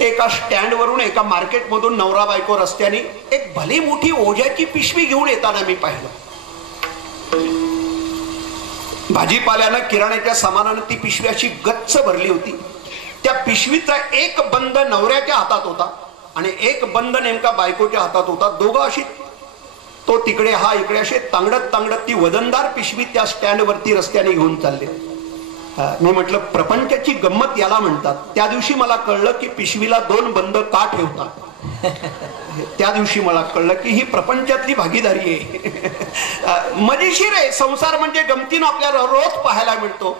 एका स्टँडवरून, एका मार्केटमधून नवरा बायको रस्त्याने एक भली मोठी ओझ्याची पिशवी घेऊन येताना मी पाहिलं. भाजीपाल्यानं, किराण्याच्या सामानानं ती पिशवी अशी गच्च भरली होती. त्या पिशवीचा एक बंद नवऱ्याच्या हातात होता आणि एक बंद नेमका बायकोच्या हातात होता. दोघं अशी, तो तिकडे हा इकडे, असे तांगडत तांगडत ती वजनदार पिशवी त्या स्टँड वरती रस्त्याने घेऊन चालले. मी म्हटलं, प्रपंचाची गंमत याला म्हणतात. त्या दिवशी मला कळलं की पिशवीला 2 बंद का ठेवतात. त्या दिवशी मला कळलं की ही प्रपंचातली भागीदारी आहे. मजेशीर आहे. संसार म्हणजे गमतीनं आपल्याला रोज पाहायला मिळतो.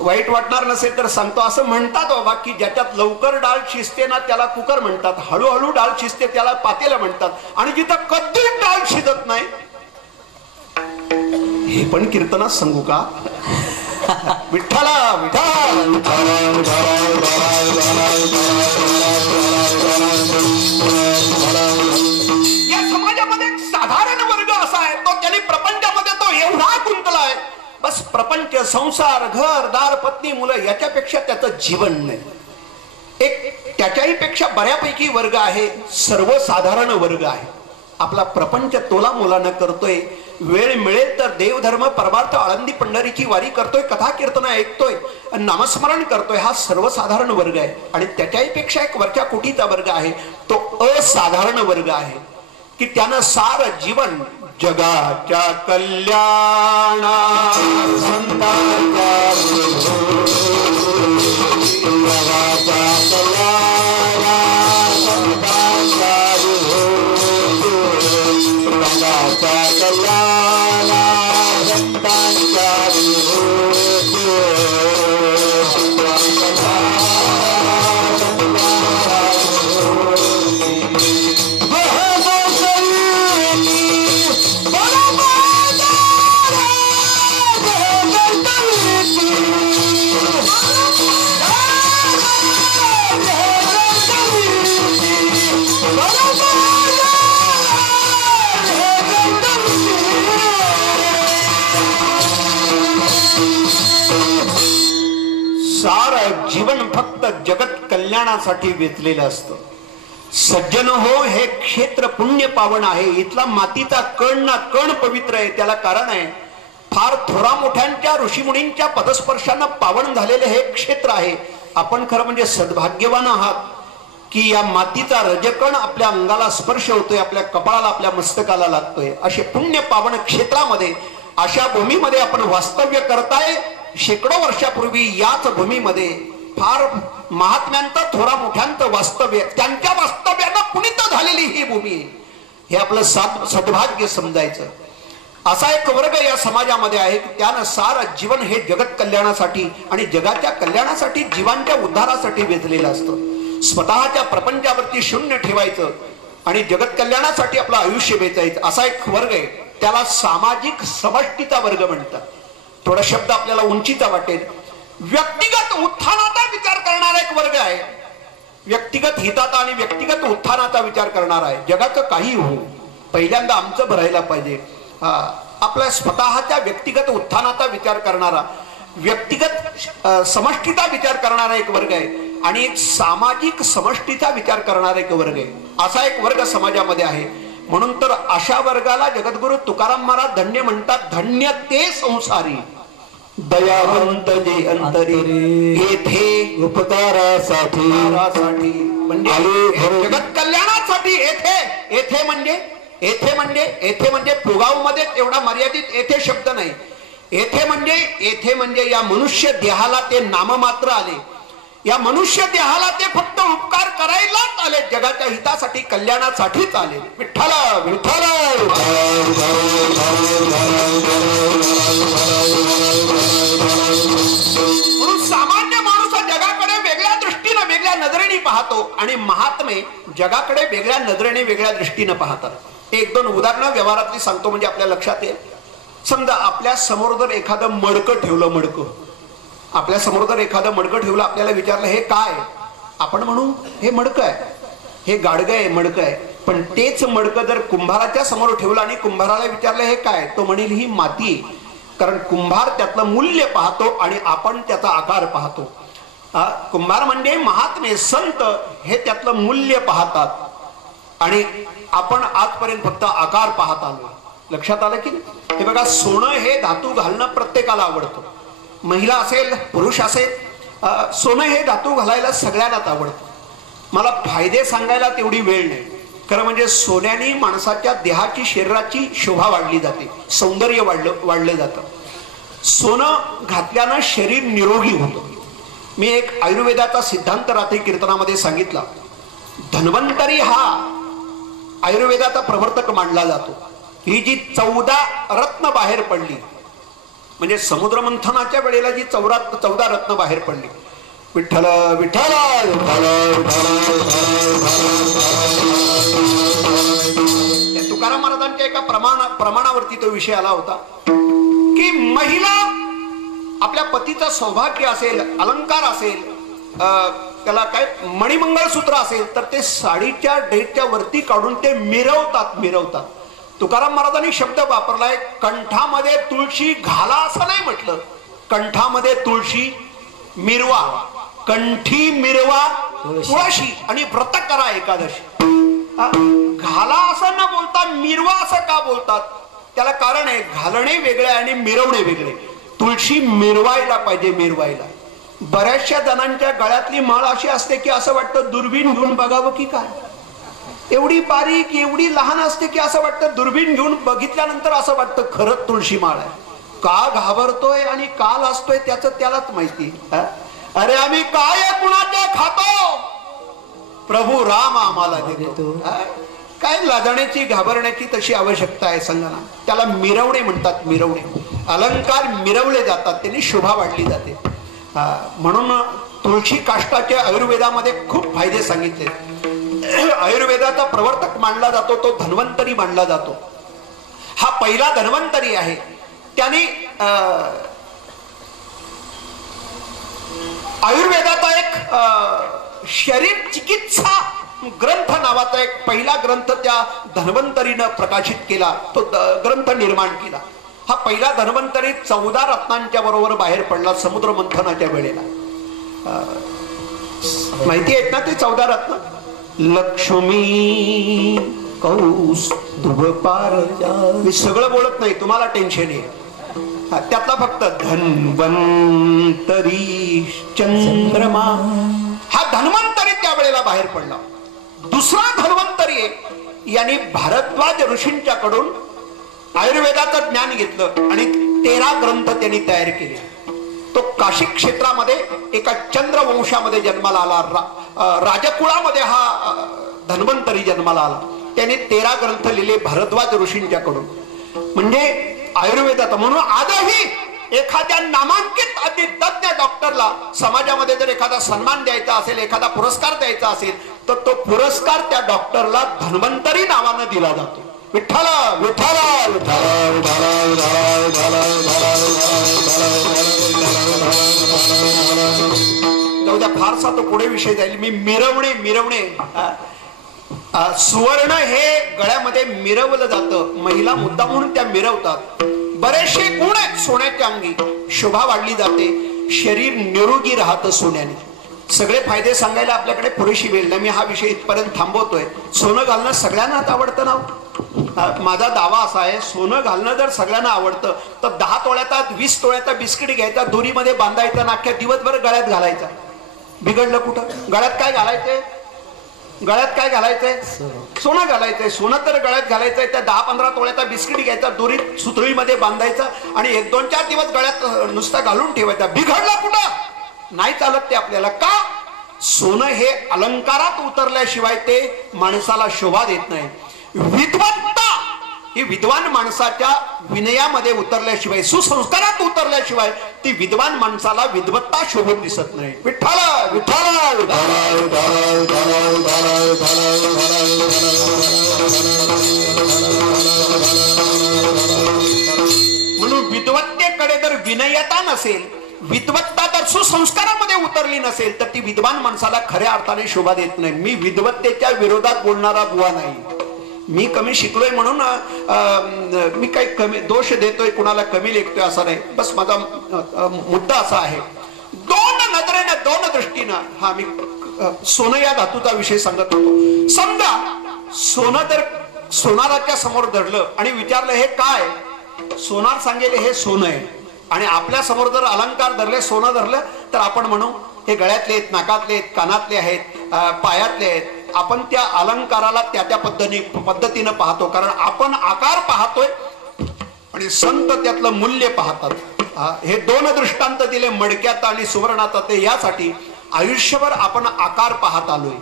वाईट वाटणार नसेल तर सांगतो, असं म्हणतात बाबा की ज्याच्यात लवकर डाळ शिजते ना त्याला कुकर म्हणतात, हळूहळू डाळ शिजते त्याला पातेलं म्हणतात, आणि जिथं कधीच डाळ शिजत नाही, हे पण कीर्तनात सांगू का? विठ्ठला विठ्ठल. या समाजामध्ये एक साधारण वर्ग असा आहे, तो त्याने प्रपंचामध्ये तो एवढा गुंतलाय, बस प्रपंच, संसार, घर दार, पत्नी, मुलं याच्यापेक्षा त्याचं जीवन नाही. एक त्याच्याही पेक्षा बऱ्यापैकी वर्ग आहे, सर्वसाधारण वर्ग आहे. आपला प्रपंच तोला मोलानं करतोय, वेळ मिळेल तर देवधर्म, परमार्थ, आळंदी पंढरीची वारी करतोय, कथा कीर्तन ऐकतोय, नामस्मरण करतोय, हा सर्वसाधारण वर्ग आहे. आणि त्याच्याही पेक्षा एक वरच्या कोटीचा वर्ग आहे, तो असाधारण वर्ग आहे की त्यानं सार जीवन जगाच्या कल्याणा संतांच्या फक्त जगत कल्याणासाठी वेचलेलं असतं. सज्जन हो, हे क्षेत्र पुण्य पावन आहे. इथला मातीचा कण ना कण पवित्र आहे. त्याला कारण आहे, फार थोरा मोठ्यांच्या ऋषीमुनींच्या पदस्पर्शानं पावन झालेले हे क्षेत्र आहे. आपण खरं म्हणजे सद्भाग्यवान आहात की या मातीचा रजकण आपल्या अंगाला स्पर्श होतोय, आपल्या कपाळाला, आपल्या मस्तकाला लागतोय. असे पुण्य पावन क्षेत्रामध्ये, अशा भूमीमध्ये आपण वास्तव्य करताय. शेकडो वर्षापूर्वी याच भूमीमध्ये फार महात्म्यांचं, थोरा मोठ्यांचं वास्तव्य, त्यांच्या वास्तव्यानं पुनित झालेली ही भूमी आहे. हे आपलं सद्भाग्य समजायचं. असा एक वर्ग या समाजामध्ये आहे की त्यानं सारं जीवन हे जगत कल्याणासाठी आणि जगाच्या कल्याणासाठी, जीवांच्या उद्धारासाठी वेचलेलं असतं. स्वतःच्या प्रपंचावरती शून्य ठेवायचं आणि जगत कल्याणासाठी आपलं आयुष्य वेचायचं, असा एक वर्ग आहे. त्याला सामाजिक समष्टीचा वर्ग म्हणतात. थोडा शब्द आपल्याला उंचीचा वाटेल. व्यक्तिगत उत्थानाचा विचार करणारा एक वर्ग आहे. व्यक्तिगत हिताचा आणि व्यक्तिगत उत्थानाचा विचार करणारा आहे. जगाचं काही हो, पहिल्यांदा आमचं भरायला पाहिजे. आपल्या स्वतःच्या व्यक्तिगत उत्थानाचा विचार करणारा, व्यक्तिगत समष्टीचा विचार करणारा एक वर्ग आहे आणि एक सामाजिक समष्टीचा विचार करणारा एक वर्ग आहे. असा एक वर्ग समाजामध्ये आहे. म्हणून तर अशा वर्गाला जगद्गुरु तुकाराम महाराज धन्य म्हणतात. धन्य ते संसारी दयावंत जे अंतरी, येथे उपकारासाठी, म्हणजे जगत कल्याणासाठी. येथे म्हणजे पुगाव मध्ये एवढा मर्यादित येथे शब्द नाही. येथे म्हणजे या मनुष्य देहाला ते नाममात्र आले. या मनुष्य देहाला ते फक्त उपकार करायलाच आले, जगाच्या हितासाठी, कल्याणासाठीच आले. विठ्ठल विठ्ठल. म्हणून सामान्य माणूस जगाकडे वेगळ्या दृष्टीने, वेगळ्या नजरेने पाहतो आणि महात्मे जगाकडे वेगळ्या नजरेने, वेगळ्या दृष्टीने पाहतात. एक दोन उदाहरणं व्यवहारातली सांगतो म्हणजे आपल्या लक्षात येईल. समजा आपल्या समोर जर एखादं मडकं ठेवलं, आपल्या समोर जर एखादं मडकं ठेवलं, आपल्याला विचारलं हे काय, आपण म्हणू हे मडकं आहे, हे गाडगं आहे, मडकं आहे. पण तेच मडकं जर कुंभाराच्या समोर ठेवलं आणि कुंभाराला विचारलं हे काय, तो म्हणेल ही माती. कारण कुंभार त्यातलं मूल्य पाहतो आणि आपण त्याचा आकार पाहतो. कुंभार म्हणजे महात्मे, संत हे त्यातलं मूल्य पाहतात आणि आपण आजपर्यंत फक्त आकार पाहत आलो. लक्षात आलं की हे बघा, सोनं हे धातू घालणं प्रत्येकाला आवडतं. महिला असेल, पुरुष असेल, सोनं हे धातू घालायला सगळ्यांनाच आवडतं. मला फायदे सांगायला तेवढी वेळ नाही. खरं म्हणजे सोन्याने माणसाच्या देहाची, शरीराची शोभा वाढली जाते, सौंदर्य वाढलं जातं. सोनं घातल्यानं शरीर निरोगी होतं. मी एक आयुर्वेदाचा सिद्धांत रात्री कीर्तनामध्ये सांगितला. धन्वंतरी हा आयुर्वेदाचा प्रवर्तक मानला जातो. ही जी 14 रत्न बाहेर पडली, म्हणजे समुद्र मंथनाच्या वेळेला जी 14 रत्न बाहेर पडली. विठ्ठल विठ्ठल. तुकाराम महाराजांच्या एका प्रमाणावरती तो विषय आला होता की महिला आपल्या पतीचं सौभाग्य असेल, अलंकार असेल, त्याला काय मणिमंगळसूत्र असेल, तर ते साडीच्या डेटच्या वरती काढून ते मिरवतात. तुकाराम महाराजांनी शब्द वापरलाय, कंठामध्ये तुळशी घाला असं नाही म्हटलं, कंठामध्ये तुळशी मिरवा, कंठी मिरवा तुळशी आणि व्रत करा एकादशी. घाला असं न बोलता मिरवा असं का बोलतात, त्याला कारण आहे, घालणे वेगळे आणि मिरवणे वेगळे. तुळशी मिरवायला पाहिजे, मिरवायला. बऱ्याचशा जणांच्या गळ्यातली माळ अशी असते की असं वाटतं दुर्बीण घेऊन बघावं की काय, एवढी बारीक, एवढी लहान असते की असं वाटतं दुर्बीण घेऊन बघितल्यानंतर असं वाटतं खरंच तुळशी माळ आहे. का घाबरतोय आणि का लाजतोय त्याचं त्यालाच माहिती. अरे आम्ही काय कुणाचे खातो, प्रभू राम आम्हाला देतो. काय लाजण्याची, घाबरण्याची तशी आवश्यकता आहे संगना. त्याला मिरवणे म्हणतात, मिरवणे. अलंकार मिरवले जातात, त्यांनी शोभा वाढली जाते. म्हणून तुळशी काष्टाचे आयुर्वेदामध्ये खूप फायदे सांगितले. आयुर्वेदाचा प्रवर्तक मानला जातो तो धन्वंतरी मानला जातो. हा पहिला धन्वंतरी आहे. त्याने आयुर्वेदाचा एक शरीर चिकित्सा ग्रंथ नावाचा एक पहिला ग्रंथ त्या धन्वंतरीनं प्रकाशित केला, तो ग्रंथ निर्माण केला. हा पहिला धन्वंतरी 14 रत्नांच्या बरोबर बाहेर पडला समुद्र मंथनाच्या वेळेला. माहिती आहेत ना ते 14 रत्न? लक्ष्मी कौस दुभपारजा. मी सगळं बोलत नाही, तुम्हाला टेन्शन आहे. त्यातला फक्त धन्वंतरी चंद्रमा, हा धन्वंतरी त्यावेळेला बाहेर पडला. दुसरा धन्वंतरी यांनी भारद्वाज ऋषींच्याकडून आयुर्वेदाचं ज्ञान घेतलं आणि 13 ग्रंथ त्यांनी तयार केले. तो काशी क्षेत्रामध्ये एका चंद्रवंशामध्ये जन्माला आला. राजकुळामध्ये हा धन्वंतरी जन्माला आला. त्याने 13 ग्रंथ लिहिले भारद्वाज ऋषींच्याकडून. म्हणजे आयुर्वेदात. म्हणून आजही एखाद्या नामांकित अति तज्ञ डॉक्टरला समाजामध्ये जर एखादा सन्मान द्यायचा असेल, एखादा पुरस्कार द्यायचा असेल, तर तो पुरस्कार त्या डॉक्टरला धन्वंतरी नावानं दिला जातो. विठ्ठल विठ्ठल जाऊ द्या, फारसा तो पुढे विषय जाईल. मी मिरवणे सुवर्ण हे गळ्यामध्ये मिरवलं जातं. महिला मुद्दा म्हणून त्या मिरवतात. बरेचसे गुण आहेत सोन्याच्या अंगी. शोभा वाढली जाते, शरीर निरोगी राहतं सोन्याने. सगळे फायदे सांगायला आपल्याकडे पुरेशी वेळ नाही. मी हा विषय इथपर्यंत थांबवतोय. सोनं घालणं सगळ्यांनाच आवडतं ना. माझा दावा असा आहे, सोनं घालणं जर सगळ्यांना आवडतं तर 10 तोळ्याचा 20 तोळ्याचा बिस्किट घ्यायचा, दोरीमध्ये बांधायचा, नाख्या दिवसभर गळ्यात घालायचा. बिघडलं कुठं? गळ्यात काय घालायचंय? गळ्यात काय घालायचंय? सोनं घालायचंय. सोनं तर गळ्यात घालायचंय. त्या 10-15 तोळ्याचा बिस्किट घ्यायचा, दोरीत सुतळीमध्ये बांधायचा आणि 1-2-4 दिवस गळ्यात नुसता घालून ठेवायचा. बिघडला कुठं? नाही चालत ते आपल्याला. का? सोनं हे अलंकारात उतरल्याशिवाय ते माणसाला शोभा देत नाही. विद्वत्ता ही विद्वान माणसाच्या विनयामध्ये उतरल्याशिवाय, सुसंस्कारात उतरल्याशिवाय ती विद्वान माणसाला विद्वत्ता शोभून दिसत नाही. विठ्ठल विठ्ठल. म्हणून विद्वत्तेकडे जर विनयता नसेल, विद्वत्ता जर सुसंस्कारामध्ये उतरली नसेल, तर ती विद्वान माणसाला खऱ्या अर्थाने शोभा देत नाही. मी विद्वत्तेच्या विरोधात बोलणारा बुवा नाही. मी कमी शिकलोय म्हणून मी काही कमी दोष देतोय, कुणाला कमी लेखतोय असं नाही. बस माझा मुद्दा असा आहे, 2 नजरेने 2 दृष्टीनं. हा मी सोनं या धातूचा विषय सांगत होतो. समजा सोनं जर सोनाराच्या समोर धरलं आणि विचारलं हे काय, सोनार सांगेल हे सोनं आहे. आणि आपल्या समोर जर अलंकार धरले, सोनं धरलं, तर आपण म्हणू हे गळ्यातले आहेत, नाकातले आहेत, कानातले आहेत, पायातले आहेत. आपण त्या अलंकाराला त्या पद्धतीनं पाहतो, कारण आपण आकार पाहतोय आणि संत त्यातलं मूल्य पाहतात. हे 2 दृष्टांत दिले, मडक्याचा आणि सुवर्णाचा. ते यासाठी आयुष्यभर आपण आकार पाहत आलोय.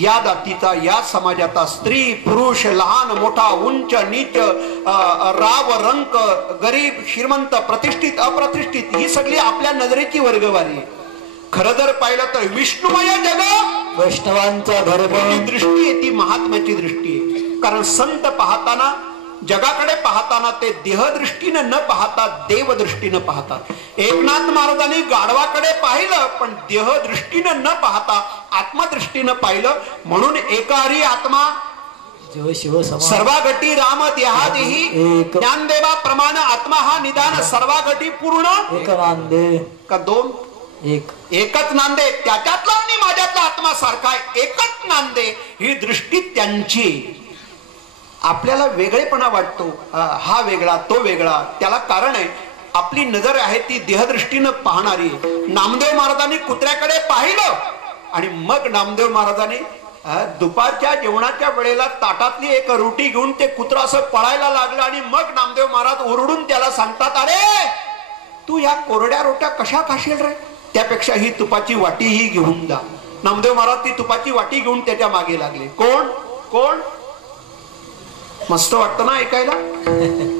या जातीचा, या समाजाचा, स्त्री पुरुष, लहान मोठा, उंच नीच, राव रंक, गरीब श्रीमंत, प्रतिष्ठित अप्रतिष्ठित, ही सगळी आपल्या नजरेची वर्गवारी आहे. खरं जर पाहिलं तर विष्णुमय जग वैष्णवांचा धर्म ही दृष्टी आहे, ती महात्म्याची दृष्टी आहे. कारण संत पाहताना, जगाकडे पाहताना ते देहदृष्टीनं न पाहता देवदृष्टीनं पाहतात. एकनाथ महाराजांनी गाढवाकडे पाहिलं, पण देहदृष्टीनं न पाहता आत्मदृष्टीनं पाहिलं. म्हणून एकहरी आत्मा सर्वागटी राम देहादेही ज्ञानदेवा प्रमाण आत्मा हा निदान सर्वागटी पूर्ण एक नांदे का 2 एकच नांदे. त्याच्यातला आणि माझ्यातला आत्मा सारखा आहे, एकच नांदे. ही दृष्टी त्यांची. आपल्याला वेगळेपणा वाटतो, हा वेगळा तो वेगळा. त्याला कारण आहे, आपली नजर आहे ती देहदृष्टीनं पाहणारी. नामदेव महाराजांनी कुत्र्याकडे पाहिलं आणि मग नामदेव महाराजांनी दुपारच्या जेवणाच्या वेळेला ताटातली एक रोटी घेऊन ते कुत्र असं पळायला लागलं आणि मग नामदेव महाराज ओरडून त्याला सांगतात, अरे तू या कोरड्या रोट्या कशा खाशील रे, त्यापेक्षा ही तुपाची वाटी ही घेऊन जा. नामदेव महाराज ती तुपाची वाटी घेऊन त्याच्या मागे लागले. कोण कोण? मस्त वाटतं ना ऐकायला,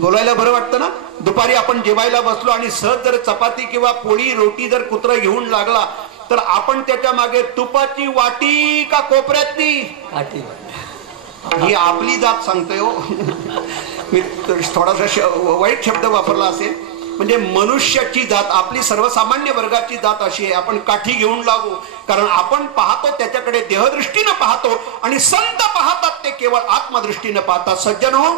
बोलायला बरं वाटतं ना. दुपारी आपण जेवायला बसलो आणि सहज जर चपाती किंवा पोळी रोटी जर कुत्रा घेऊन लागला तर आपण त्याच्या मागे तुपाची वाटी का कोपऱ्यातली वाटी, ही आपली जात सांगतोय हो. मी थोडासा वाईट शब्द वापरला असेल. म्हणजे मनुष्याची जात, आपली सर्वसामान्य वर्गाची जात अशी आहे. आपण काठी घेऊन लागू, कारण आपण पाहतो त्याच्याकडे देहदृष्टीनं पाहतो आणि संत पाहतात ते केवळ आत्मदृष्टीनं पाहतात. सज्जन हो,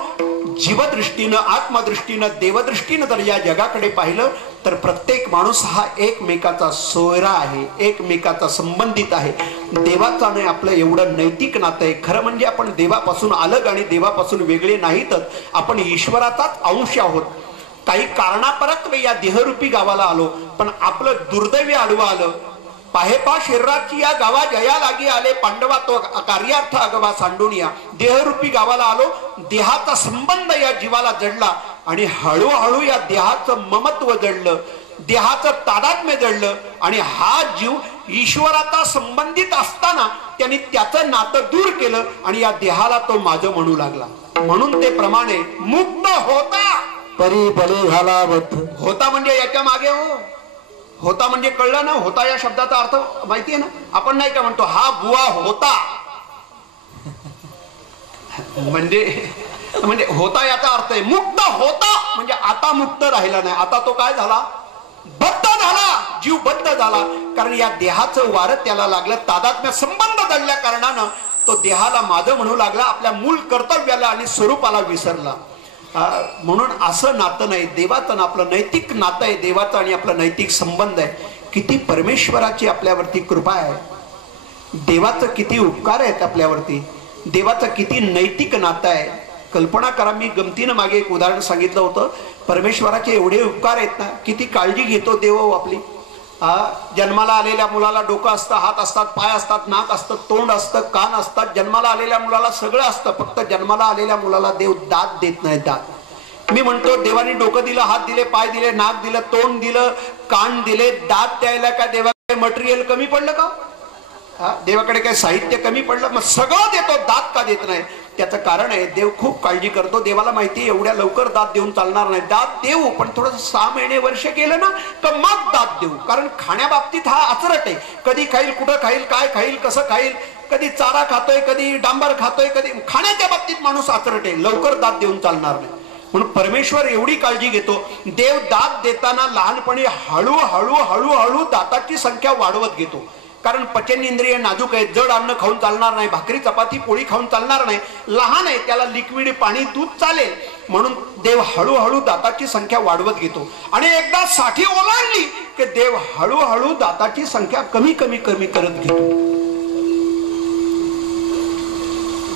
जीवदृष्टीनं, आत्मदृष्टीनं, देवदृष्टीनं जर या जगाकडे पाहिलं तर प्रत्येक माणूस हा एकमेकाचा सोयरा आहे, एकमेकाचा संबंधित आहे. देवाचा नाही आपलं एवढं नैतिक नातं आहे. खरं म्हणजे आपण देवापासून अलग आणि देवापासून वेगळे नाहीतच, आपण ईश्वराचाच अंश आहोत. काही कारणापरत्वे या देहरूपी गावाला आलो, पण आपलं दुर्दैवी आडवं आलं. पाहेपा शरीराची या गावा जया लागी आले, पांडवा तो कार्यार्थ अगवा सांडूनिया. देहरूपी गावाला आलो, देहाचा संबंध या जीवाला जडला आणि हळूहळू या देहाचं ममत्व जडलं, देहाचं तादात्म्य जडलं आणि हा जीव ईश्वराचा संबंधित असताना त्यांनी त्याचं नातं दूर केलं आणि या देहाला तो माझं म्हणू लागला. म्हणून ते प्रमाणे मुक्त होता परी बले झाला बद्ध. होता म्हणजे याच्या मागे हो, होता म्हणजे कळलं ना, होता या शब्दाचा अर्थ माहितीये ना. आपण नाही का म्हणतो हा बुवा होता, म्हणजे होता याचा अर्थ आहे मुक्त होता, म्हणजे आता मुक्त राहिला नाही. आता तो काय झाला, बद्ध झाला, जीव बद्ध झाला. कारण या देहाचं वारं त्याला लागलं, तादात्म्य संबंध जडल्या कारणानं तो देहाला माझं म्हणू लागला, आपल्या मूळ कर्तव्याला आणि स्वरूपाला विसरला. म्हणून असं नातं नाही, देवाचं आपलं नैतिक नातं आहे, देवाचं आणि आपलं नैतिक संबंध आहे. किती परमेश्वराची आपल्यावरती कृपा आहे, देवाचं किती उपकार आहेत आपल्यावरती, देवाचं किती नैतिक नातं आहे. कल्पना करा, मी गमतीनं मागे एक उदाहरण सांगितलं होतं. परमेश्वराचे एवढे उपकार आहेत ना, किती काळजी घेतो देव आपली. जन्माला आलेल्या मुलाला डोकं असतं, हात असतात, पाय असतात, नाक असतं, तोंड असतं, कान असतात. जन्माला आलेल्या मुलाला सगळं असतं, फक्त जन्माला आलेल्या मुलाला देव दात देत नाही. दात मी म्हणतो, देवाने डोकं दिलं, हात दिले, पाय दिले, नाक दिलं, तोंड दिलं, कान दिले, दात द्यायला का देवाकडे मटेरियल कमी पडलं का? देवाकडे काय साहित्य कमी पडलं? मग सगळं देतो, दात का देत नाही? त्याचं कारण आहे, देव खूप काळजी करतो. देवाला माहिती एवढ्या लवकर दात देऊन चालणार नाही. दात देऊ, पण थोडं 6 महिने वर्ष केलं ना तर मग दात देऊ. कारण खाण्याबाबतीत हा अचरट आहे. कधी खाईल, कुठं खाईल, काय खाईल, कसं खाईल, कधी चारा खातोय, कधी डांबर खातोय, कधी खाण्याच्या बाबतीत माणूस अचरट आहे. लवकर दात देऊन चालणार नाही. म्हणून परमेश्वर एवढी काळजी घेतो. देव दात देताना लहानपणी हळूहळू हळूहळू दाताची संख्या वाढवत घेतो. कारण पचन इंद्रिय नाजूक आहे, जड अन्न खाऊन चालणार नाही, भाकरी चपाती पोळी खाऊन चालणार नाही, लहान आहे, त्याला लिक्विड पाणी दूध चालेल. म्हणून देव हळूहळू दाताची संख्या वाढवत घेतो. आणि एकदा 60 ओलांडली की देव हळूहळू दाताची संख्या कमी कमी कमी करत घेतो.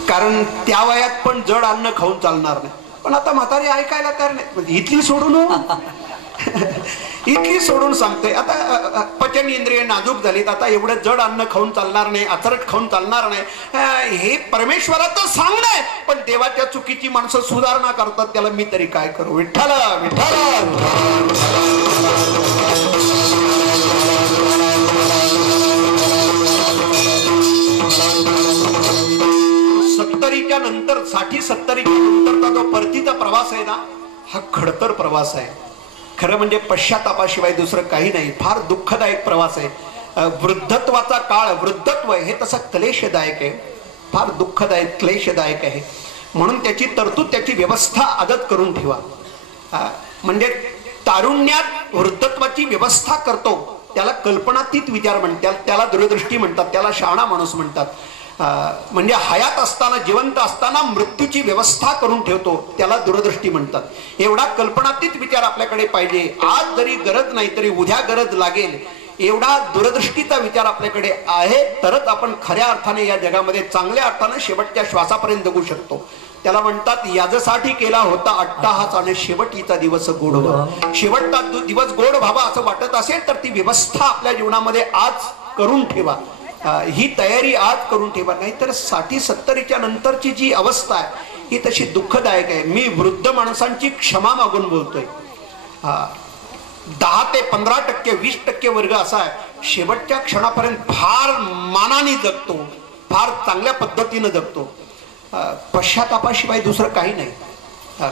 कारण त्या वयात पण जड अन्न खाऊन चालणार नाही. पण आता म्हातारी ऐकायला तयार नाही. इथली सोडून इतकी सोडून सांगतोय, आता पचन इंद्रिय नाजूक झालीत, आता एवढं जड अन्न खाऊन चालणार नाही, अचरट खाऊन चालणार नाही. हे परमेश्वराचं सांगणं आहे. पण देवाच्या चुकीची माणसं सुधारणा करतात, त्याला मी तरी काय करू. विठ्ठल विठ्ठल. 70च्या नंतर, 60-70च्या नंतरचा जो परतीचा प्रवास आहे ना, हा खडतर प्रवास आहे. खरं म्हणजे पश्चातापाशिवाय दुसरं काही नाही. फार दुःखदायक प्रवास आहे. वृद्धत्वाचा काळ, वृद्धत्व हे तसं क्लेशदायक आहे, फार दुःखदायक क्लेशदायक आहे. म्हणून त्याची तरतूद, त्याची व्यवस्था आदत करून ठेवा. म्हणजे तारुण्यात वृद्धत्वाची व्यवस्था करतो त्याला कल्पनातीत विचार म्हणतात, त्याला दूरदृष्टी म्हणतात, त्याला शहाणा माणूस म्हणतात. म्हणजे हयात असताना, जिवंत असताना मृत्यूची व्यवस्था करून ठेवतो त्याला दूरदृष्टी म्हणतात. एवढा कल्पनातीत विचार आपल्याकडे पाहिजे. आज जरी गरज नाही तरी उद्या गरज लागेल, एवढा दूरदृष्टीचा विचार आपल्याकडे आहे, तरच आपण खऱ्या अर्थाने या जगामध्ये चांगल्या अर्थाने शेवटच्या श्वासापर्यंत जगू शकतो. त्याला म्हणतात, याजसाठी केला होता अट्टाहास आणि शेवटीचा दिवस गोड व्हावा. शेवटचा दिवस गोड व्हावा असं वाटत असेल तर ती व्यवस्था आपल्या जीवनामध्ये आज करून ठेवा. ही तयारी आज करून ठेवा. नाहीतर 60-70च्या नंतरची जी अवस्था आहे ही तशी दुःखदायक आहे. मी वृद्ध माणसांची क्षमा मागून बोलतोय. 10 ते 15%, 20% वर्ग असा आहे, शेवटच्या क्षणापर्यंत फार मानाने जगतो, फार चांगल्या पद्धतीनं जगतो. पश्चातापाशिवाय दुसरं काही नाही.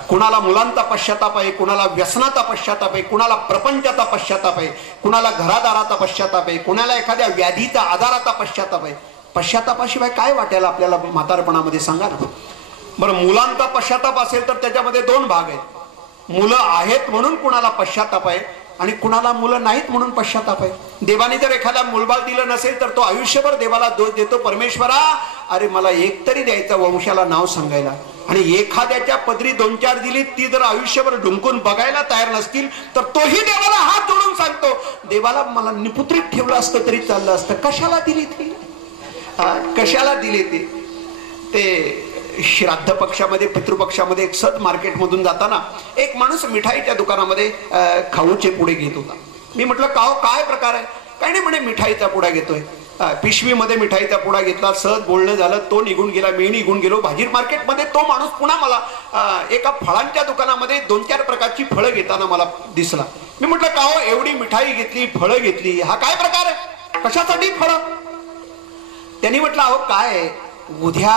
कुणाला मुलांचा पश्चाताप आहे, कुणाला व्यसनाचा पश्चाताप आहे, कुणाला प्रपंचाचा पश्चाताप आहे, कुणाला घरादाराचा पश्चाताप आहे, कुणाला एखाद्या व्याधीचा आजाराचा पश्चाताप आहे. पश्चातापाशिवाय काय वाटेल आपल्याला म्हातारपणामध्ये, सांगा ना बरं. मुलांचा पश्चाताप असेल तर त्याच्यामध्ये 2 भाग आहेत. मुलं आहेत म्हणून कुणाला पश्चाताप आहे आणि कुणाला मुलं नाहीत म्हणून पश्चाताप आहे. देवाने जर एखादा मुलबाळ दिलं नसेल तर तो आयुष्यभर देवाला दोष देतो, परमेश्वरा अरे मला एक तरी द्यायचा वंशाला नाव सांगायला. आणि एखाद्याच्या पदरी 2-4 दिली, ती जर आयुष्यभर ढुंकून बघायला तयार नसतील तर तोही देवाला हात जोडून सांगतो, देवाला मला निपुत्रित ठेवलं असतं तरी चाललं असतं, कशाला दिली ती, कशाला दिली ती. ते श्राद्ध पक्षामध्ये पितृपक्षामध्ये एक सद मार्केट मधून जाताना एक माणूस मिठाईच्या दुकानामध्ये खाऊचे पुढे घेत होता. मी म्हटलं का काय प्रकार आहे? काय नाही म्हणे, मिठाईचा पुडा घेतोय. पिशवीमध्ये मिठाईचा पुडा घेतला, सहज बोलणं झालं, तो निघून गेला, मी निघून गेलो. भाजी मार्केटमध्ये तो माणूस पुन्हा मला एका फळांच्या दुकानामध्ये 2-4 प्रकारची फळं घेताना मला दिसला. मी म्हटलं का हो एवढी मिठाई घेतली, फळं घेतली, हा काय प्रकार आहे, कशासाठी फळं? त्यांनी म्हटलं अहो काय, उद्या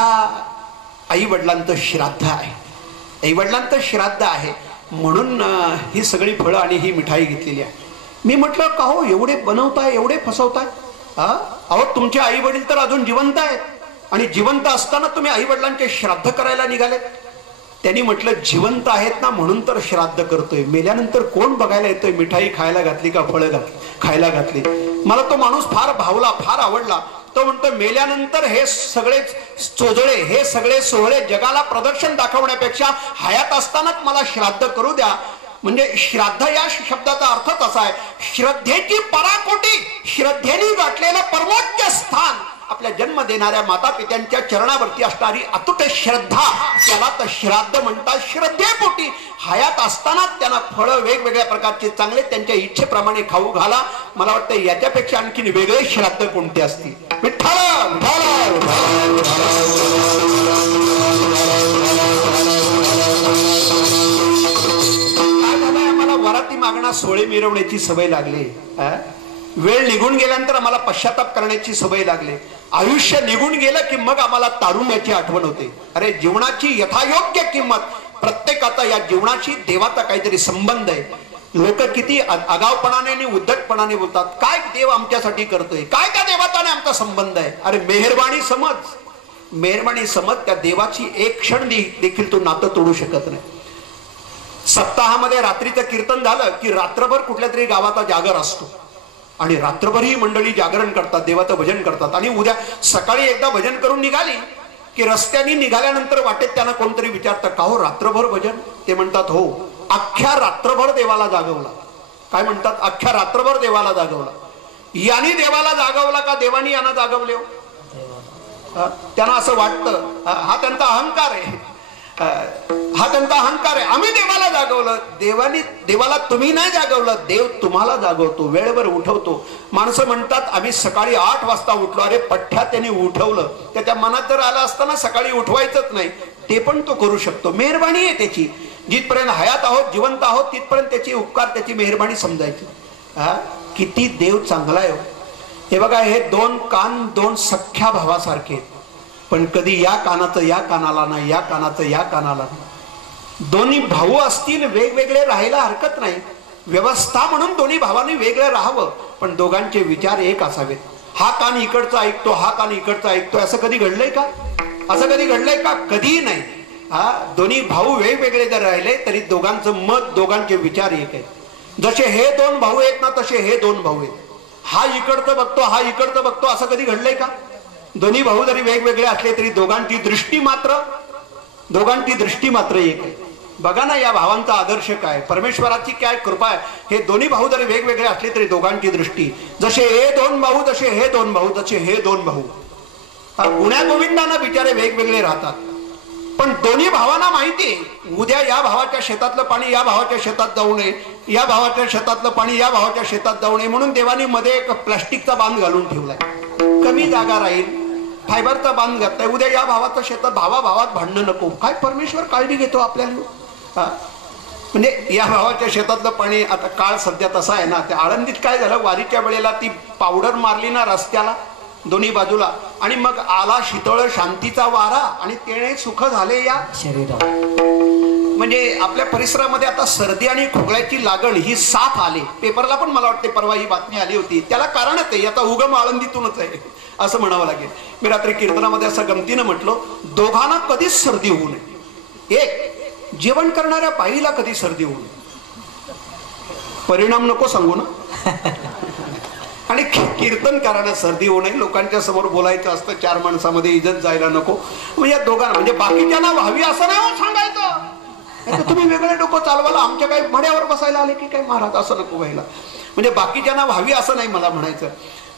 आई वडिलांचं श्राद्ध आहे, आई वडिलांचं श्राद्ध आहे म्हणून ही सगळी फळं आणि ही मिठाई घेतलेली आहे. मी म्हटलं का हो एवढे बनवताय, एवढे फसवताय? अहो तुमचे आई वडील तर अजून जिवंत आहेत आणि जिवंत असताना तुम्ही आई वडिलांचे श्राद्ध करायला निघालेत. त्यांनी म्हटलं जिवंत आहेत ना म्हणून तर श्राद्ध करतोय, मेल्यानंतर कोण बघायला येतोय मिठाई खायला घातली का फळं खायला घातली. मला तो माणूस फार भावला, फार आवडला. तो म्हणतो मेल्यानंतर हे सगळे चोजळे, हे सगळे सोहळे जगाला प्रदर्शन दाखवण्यापेक्षा हयात असतानाच मला श्राद्ध करू द्या. म्हणजे श्राद्ध या शब्दाचा अर्थच असा आहे, श्रद्धेची पराकोटी, श्रद्धेने गाठलेलं परमोच्च स्थान, आपल्या जन्म देणाऱ्या माता पित्यांच्या चरणावरती असणारी अतुट श्रद्धा, त्याला तर श्राद्ध म्हणतात. श्रद्धेपोटी हयात असतानाच त्यांना फळं वेगवेगळ्या प्रकारचे चांगले त्यांच्या इच्छेप्रमाणे खाऊ घाला. मला वाटतं याच्यापेक्षा आणखीन वेगळे श्राद्ध कोणते असतील? विठ्ठल वराती मागणा सोळे मिरवण्याची सवय लागली. वेळ निघून गेल्यानंतर आम्हाला पश्चाताप करण्याची सवय लागली. आयुष्य निघून गेलं की मग आम्हाला तारुण्याची आठवण होते. अरे जीवनाची यथायोग्य किंमत, प्रत्येकाचा या जीवनाशी देवाचा काहीतरी संबंध आहे. लोक किती आगावपणाने आणि उद्धटपणाने बोलतात, काय देव आमच्यासाठी करतोय, काय त्या देवाचा आमचा संबंध आहे. अरे मेहरबानी समज, मेहरबानी समज, त्या देवाची एक क्षण देखील तो नातं तोडू शकत नाही. सप्ताहामध्ये रात्रीचं कीर्तन झालं की रात्रभर कुठल्या तरी गावाचा जागर असतो आणि रात्रभर ही मंडळी जागरण करतात, देवाचं भजन करतात. आणि उद्या सकाळी एकदा भजन करून निघाली की रस्त्याने निघाल्यानंतर वाटेत त्यांना कोणतरी विचारतं का हो रात्रभर भजन? ते म्हणतात हो, अख्ख्या रात्रभर देवाला जागवला. काय म्हणतात? अख्ख्या रात्रभर देवाला जागवला. याने देवाला जागवला का देवानी यांना जागवले? त्यांना असं वाटतं, हा त्यांचा अहंकार आहे, हा त्यांचा अहंकार आहे. आम्ही देवाला जागवलं, देवाला तुम्ही नाही जागवलं, देव तुम्हाला जागवतो, वेळेवर उठवतो. माणसं म्हणतात आम्ही सकाळी 8 वाजता उठलो. अरे पठ्ठ्या त्यांनी उठवलं, त्याच्या मनात जर आलं असताना सकाळी उठवायचंच नाही, ते पण तो करू शकतो. मेहरबानी आहे त्याची. जिथपर्यंत हयात आहोत, जिवंत आहोत, तिथपर्यंत त्याची उपकार, त्याची मेहरबानी समजायची. किती देव चांगला आहे. हे बघा, हे 2 कान 2 सख्या भावासारखे, पण कधी या कानाचं या कानाला नाही, या कानाचं या कानाला नाही. दोन्ही भाऊ असतील वेगवेगळे राहायला हरकत नाही, व्यवस्था म्हणून दोन्ही भावांनी वेगळं राहावं, पण दोघांचे विचार एक असावेत. हा कान इकडचा ऐकतो, हा कान इकडचा ऐकतो, असं कधी घडलंय का? असं कधी घडलंय का? कधी नाही. दोन्ही भाऊ वेगवेगळे जर राहिले तरी दोघांचं मत, दोघांचे विचार एक आहे. जसे हे 2 भाऊ आहेत ना, तसे हे 2 भाऊ आहेत. हा इकडचं बघतो, हा इकडचं बघतो, असं कधी घडलंय का? दोन्ही भाऊ जरी वेगवेगळे असले तरी दोघांची दृष्टी मात्र एक आहे. बघा ना या भावांचा आदर्श काय, परमेश्वराची काय कृपा आहे. हे दोन्ही भाऊ जरी वेगवेगळे असले तरी दोघांची दृष्टी, जसे हे 2 भाऊ, जसे हे 2 भाऊ, जसे हे 2 भाऊ. गुण्या गोविंदांना बिचारे वेगवेगळे राहतात, पण दोन्ही भावांना माहिती उद्या या भावाच्या शेतातलं पाणी या भावाच्या शेतात जाऊ नये, या भावाच्या शेतातलं पाणी या भावाच्या शेतात जाऊ नये, म्हणून देवानी मध्ये एक प्लास्टिकचा बांध घालून ठेवलाय. कमी जागा राहील, फायबरचा बांध घातलाय. उद्या या भावाच्या शेतात भावाभावात भांडणं नको. काय परमेश्वर काळजी घेतो आपल्याला. म्हणजे या भावाच्या शेतातलं पाणी, आता काळ सध्या तसा आहे ना, त्या आळंदीत काय झालं, वारीच्या वेळेला ती पावडर मारली ना रस्त्याला दोन्ही बाजूला, आणि मग आला शीतळ शांतीचा वारा आणि तेणे सुख झाले या शरीरात. म्हणजे आपल्या परिसरामध्ये आता सर्दी आणि खोकल्याची लागण ही साथ आली. पेपरला पण मला वाटते परवा ही बातमी आली होती. त्याला कारणच आहे, याचा उगम आळंदीतूनच आहे असं म्हणावं लागेल. मी रात्री कीर्तनामध्ये असं गमतीनं म्हटलं, दोघांना कधीच सर्दी होऊ नये. एक जेवण करणाऱ्या बाईला कधी सर्दी होऊ नये. परिणाम नको सांगू ना. आणि कीर्तनकारांना सर्दी होऊ नये. लोकांच्या समोर बोलायचं असतं, चार माणसामध्ये इज्जत जायला नको. म्हणजे या दोघांना, म्हणजे बाकीच्यांना व्हावी असं नाही हो सांगायचं. तुम्ही वेगळे डोकं चालवायला आमच्या काही मड्यावर बसायला आले की काय महाराज, असं नको व्हायला. म्हणजे बाकीच्यांना व्हावी असं नाही मला म्हणायचं.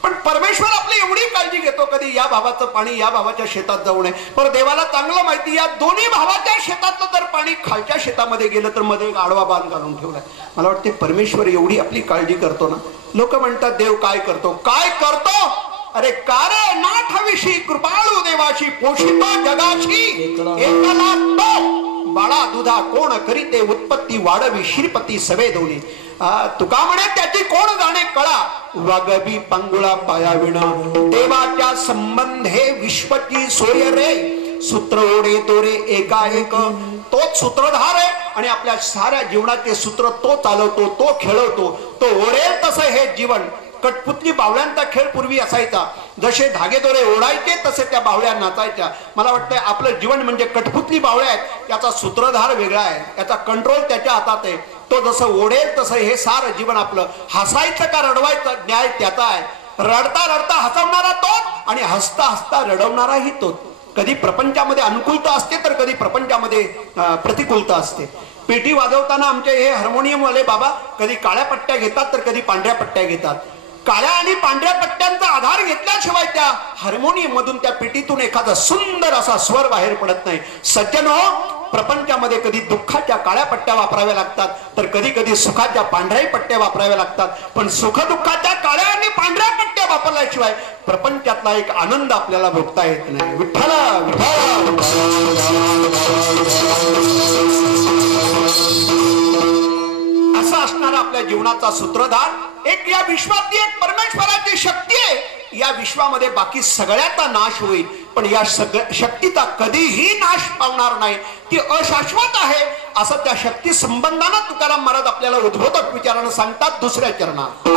पण परमेश्वर आपली एवढी काळजी घेतो, कधी या भावाचं पाणी या भावाच्या शेतात जाऊ नये. पण देवाला चांगलं माहिती, या दोन्ही भावाच्या शेतातलं जर पाणी खालच्या शेतामध्ये गेलं तर मध्ये एक आडवा बांध घालून ठेवलाय. मला वाटते परमेश्वर एवढी आपली काळजी करतो ना. लोक म्हणतात देव काय करतो, काय करतो. अरे कारे नाठविषयी कृपाळू देवाशी पोषितो जगाशी एकला तो बाळा दुधा कोण करीते उत्पत्ती वाढवी श्रीपती सवे दोन्ही. तुका म्हणे त्याची कोण जाणे कळा वागवी पांगुळा पायाविणा देवाच्या संबंधे विश्वची सोय रे सूत्र ओढे तोरे एकाएक. तोच सूत्रधार आहे आणि आपल्या साऱ्या जीवनाचे सूत्र तो चालवतो, तो खेळवतो, तो ओढेल तसं हे जीवन. कठपुतली बावळ्यांचा खेळ पूर्वी असायचा. जसे धागेदोरे ओढायचे तसे त्या बावळ्या नाचायच्या. मला वाटतंय आपलं जीवन म्हणजे कठपुतली बावळ्या आहेत. त्याचा सूत्रधार वेगळा आहे, याचा कंट्रोल त्याच्या हातात आहे. तो जसं ओढेल तसं हे सारं जीवन आपलं. हसायचं का रडवायचं न्याय त्याचा आहे. रडता रडता हसवणारा तोच आणि हसता हसता रडवणाराही तोच. कधी प्रपंचामध्ये अनुकूलता असते तर कधी प्रपंचामध्ये प्रतिकूलता असते. पेटी वाजवताना आमचे हे हार्मोनियम वाले बाबा कधी काळ्या पट्ट्या घेतात तर कधी पांढऱ्या पट्ट्या घेतात. काळ्या आणि पांढऱ्या पट्ट्यांचा आधार घेतल्याशिवाय त्या हार्मोनियम मधून, त्या पेटीतून एखादा सुंदर असा स्वर बाहेर पडत नाही. सज्जनो, प्रपंचामध्ये कधी दुःखाच्या काळ्या पट्ट्या वापराव्या लागतात तर कधी कधी सुखाच्या पांढऱ्या पट्ट्या वापराव्या लागतात. पण सुख दुःखाच्या काळ्या आणि पांढऱ्या पट्ट्या वापरल्याशिवाय प्रपंचातला एक आनंद आपल्याला भोगता येत नाही. विठ्ठला असा असणारा आपल्या जीवनाचा सूत्रधार एक या विश्वातली एक परमेश्वराची शक्ती आहे. या विश्वामध्ये बाकी सगळ्याचा नाश होईल पण या शक्तीचा कधीही नाश पावणार नाही. ती अशाश्वत आहे असं त्या शक्ती संबंधानं तुकाराम महाराज आपल्याला उद्बोधक विचारानं सांगतात दुसऱ्या चरणात.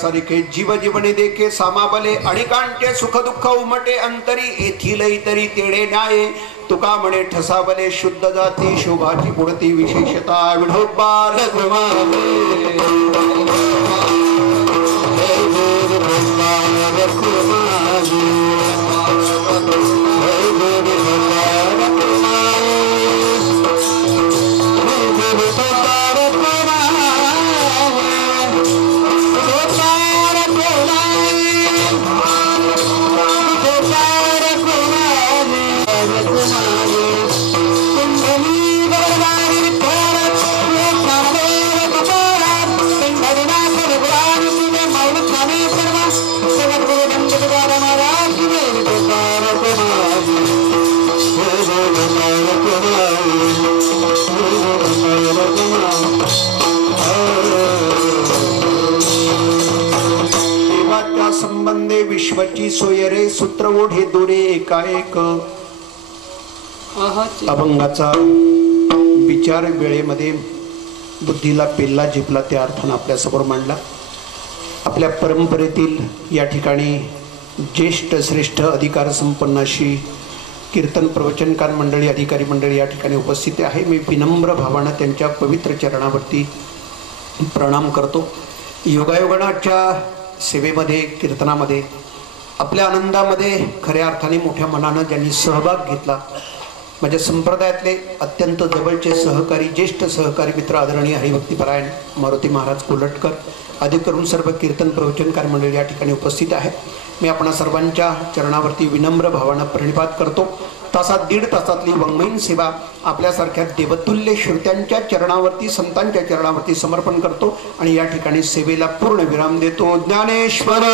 सारिखे जीव जीवने देखे सामाबले अणिकांचे सुख दुःख उमटे अंतरी येथील इतरी तेडे न्याये. तुका म्हणे ठसाबले शुद्ध जाती शोभाची पुढती विशेषता विढोबार Thank you. सूत्र ओढे दोरे एकाएक अभंगाचा विचार वेळेमध्ये बुद्धीला पेलला झेपला त्या अर्थानं आपल्या समोर मांडला. आपल्या परंपरेतील या ठिकाणी ज्येष्ठ श्रेष्ठ अधिकार संपन्न अशी कीर्तन प्रवचनकार मंडळी अधिकारी मंडळी या ठिकाणी उपस्थित आहे. मी विनम्र भावानं त्यांच्या पवित्र चरणावरती प्रणाम करतो. योगायोगाच्या सेवेमध्ये कीर्तनामध्ये आपल्या आनंदामध्ये खऱ्या अर्थाने मोठ्या मनानं ज्यांनी सहभाग घेतला माझ्या संप्रदायातले अत्यंत जवळचे सहकारी ज्येष्ठ सहकारी मित्र आदरणीय हरिभक्तीपरायण मारुती महाराज कोलटकर आदी करून सर्व कीर्तन प्रवचनकार मंडळी या ठिकाणी उपस्थित आहे. मी आपणा सर्वांच्या चरणावरती विनम्र भावानं प्रणिपात करतो. तासात दीड तासातली वंगमयीन सेवा आपल्यासारख्या देवतुल्य श्रोत्यांच्या चरणावरती संतांच्या चरणावरती समर्पण करतो आणि या ठिकाणी सेवेला पूर्ण विराम देतो. ज्ञानेश्वर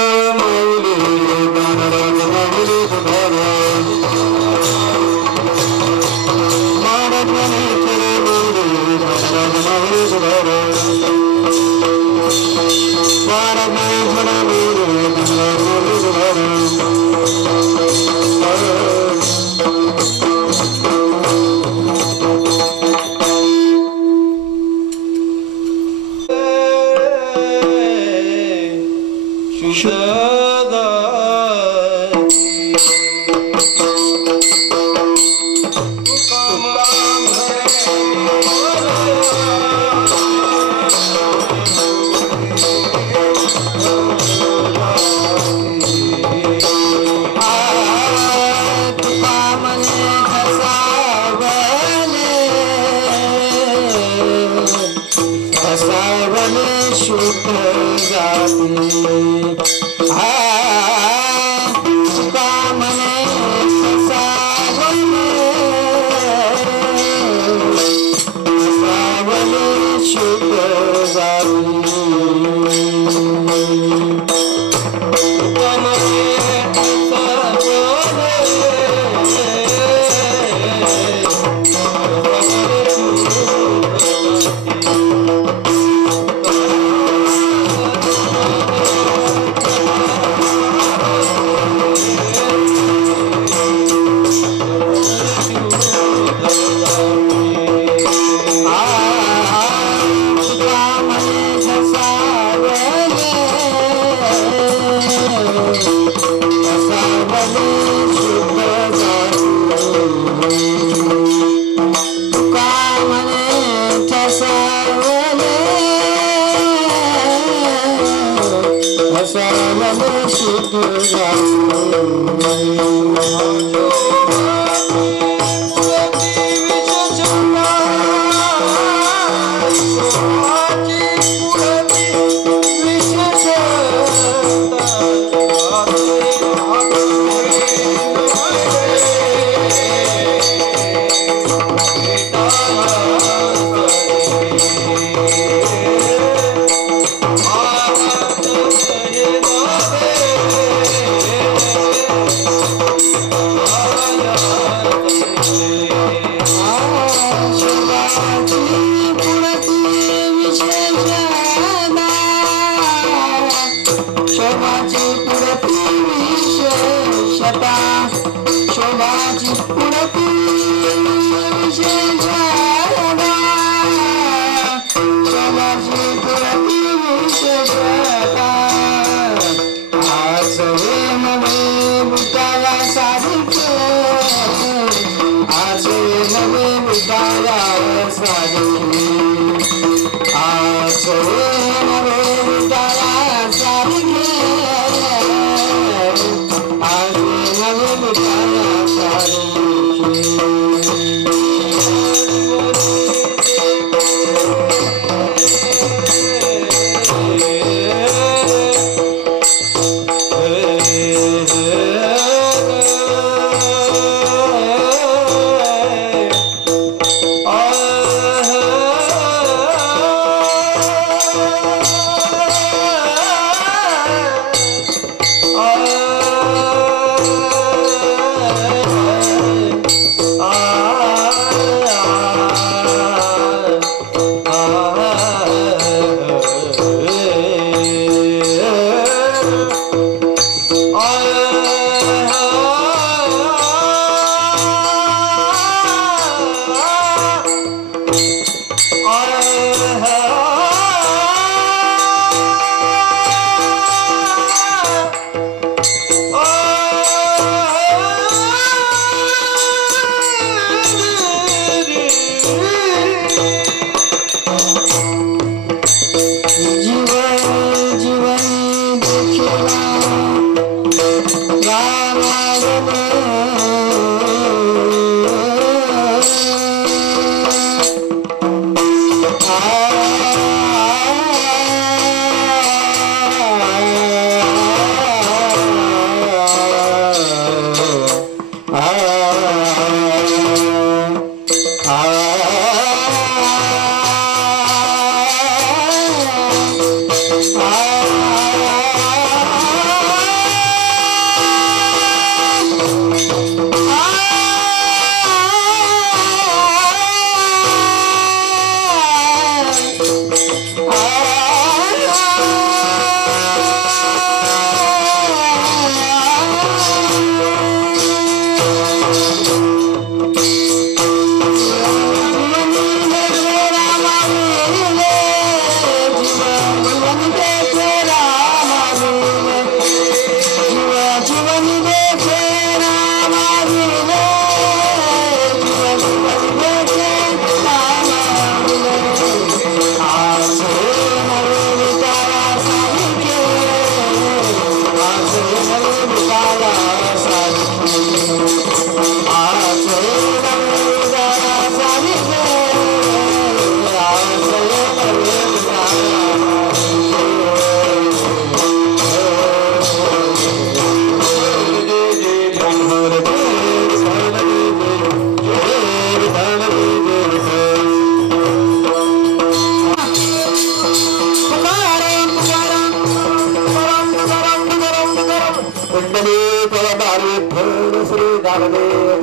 श्री नामदेव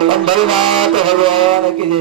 पंढरीनाथ भगवान की जय।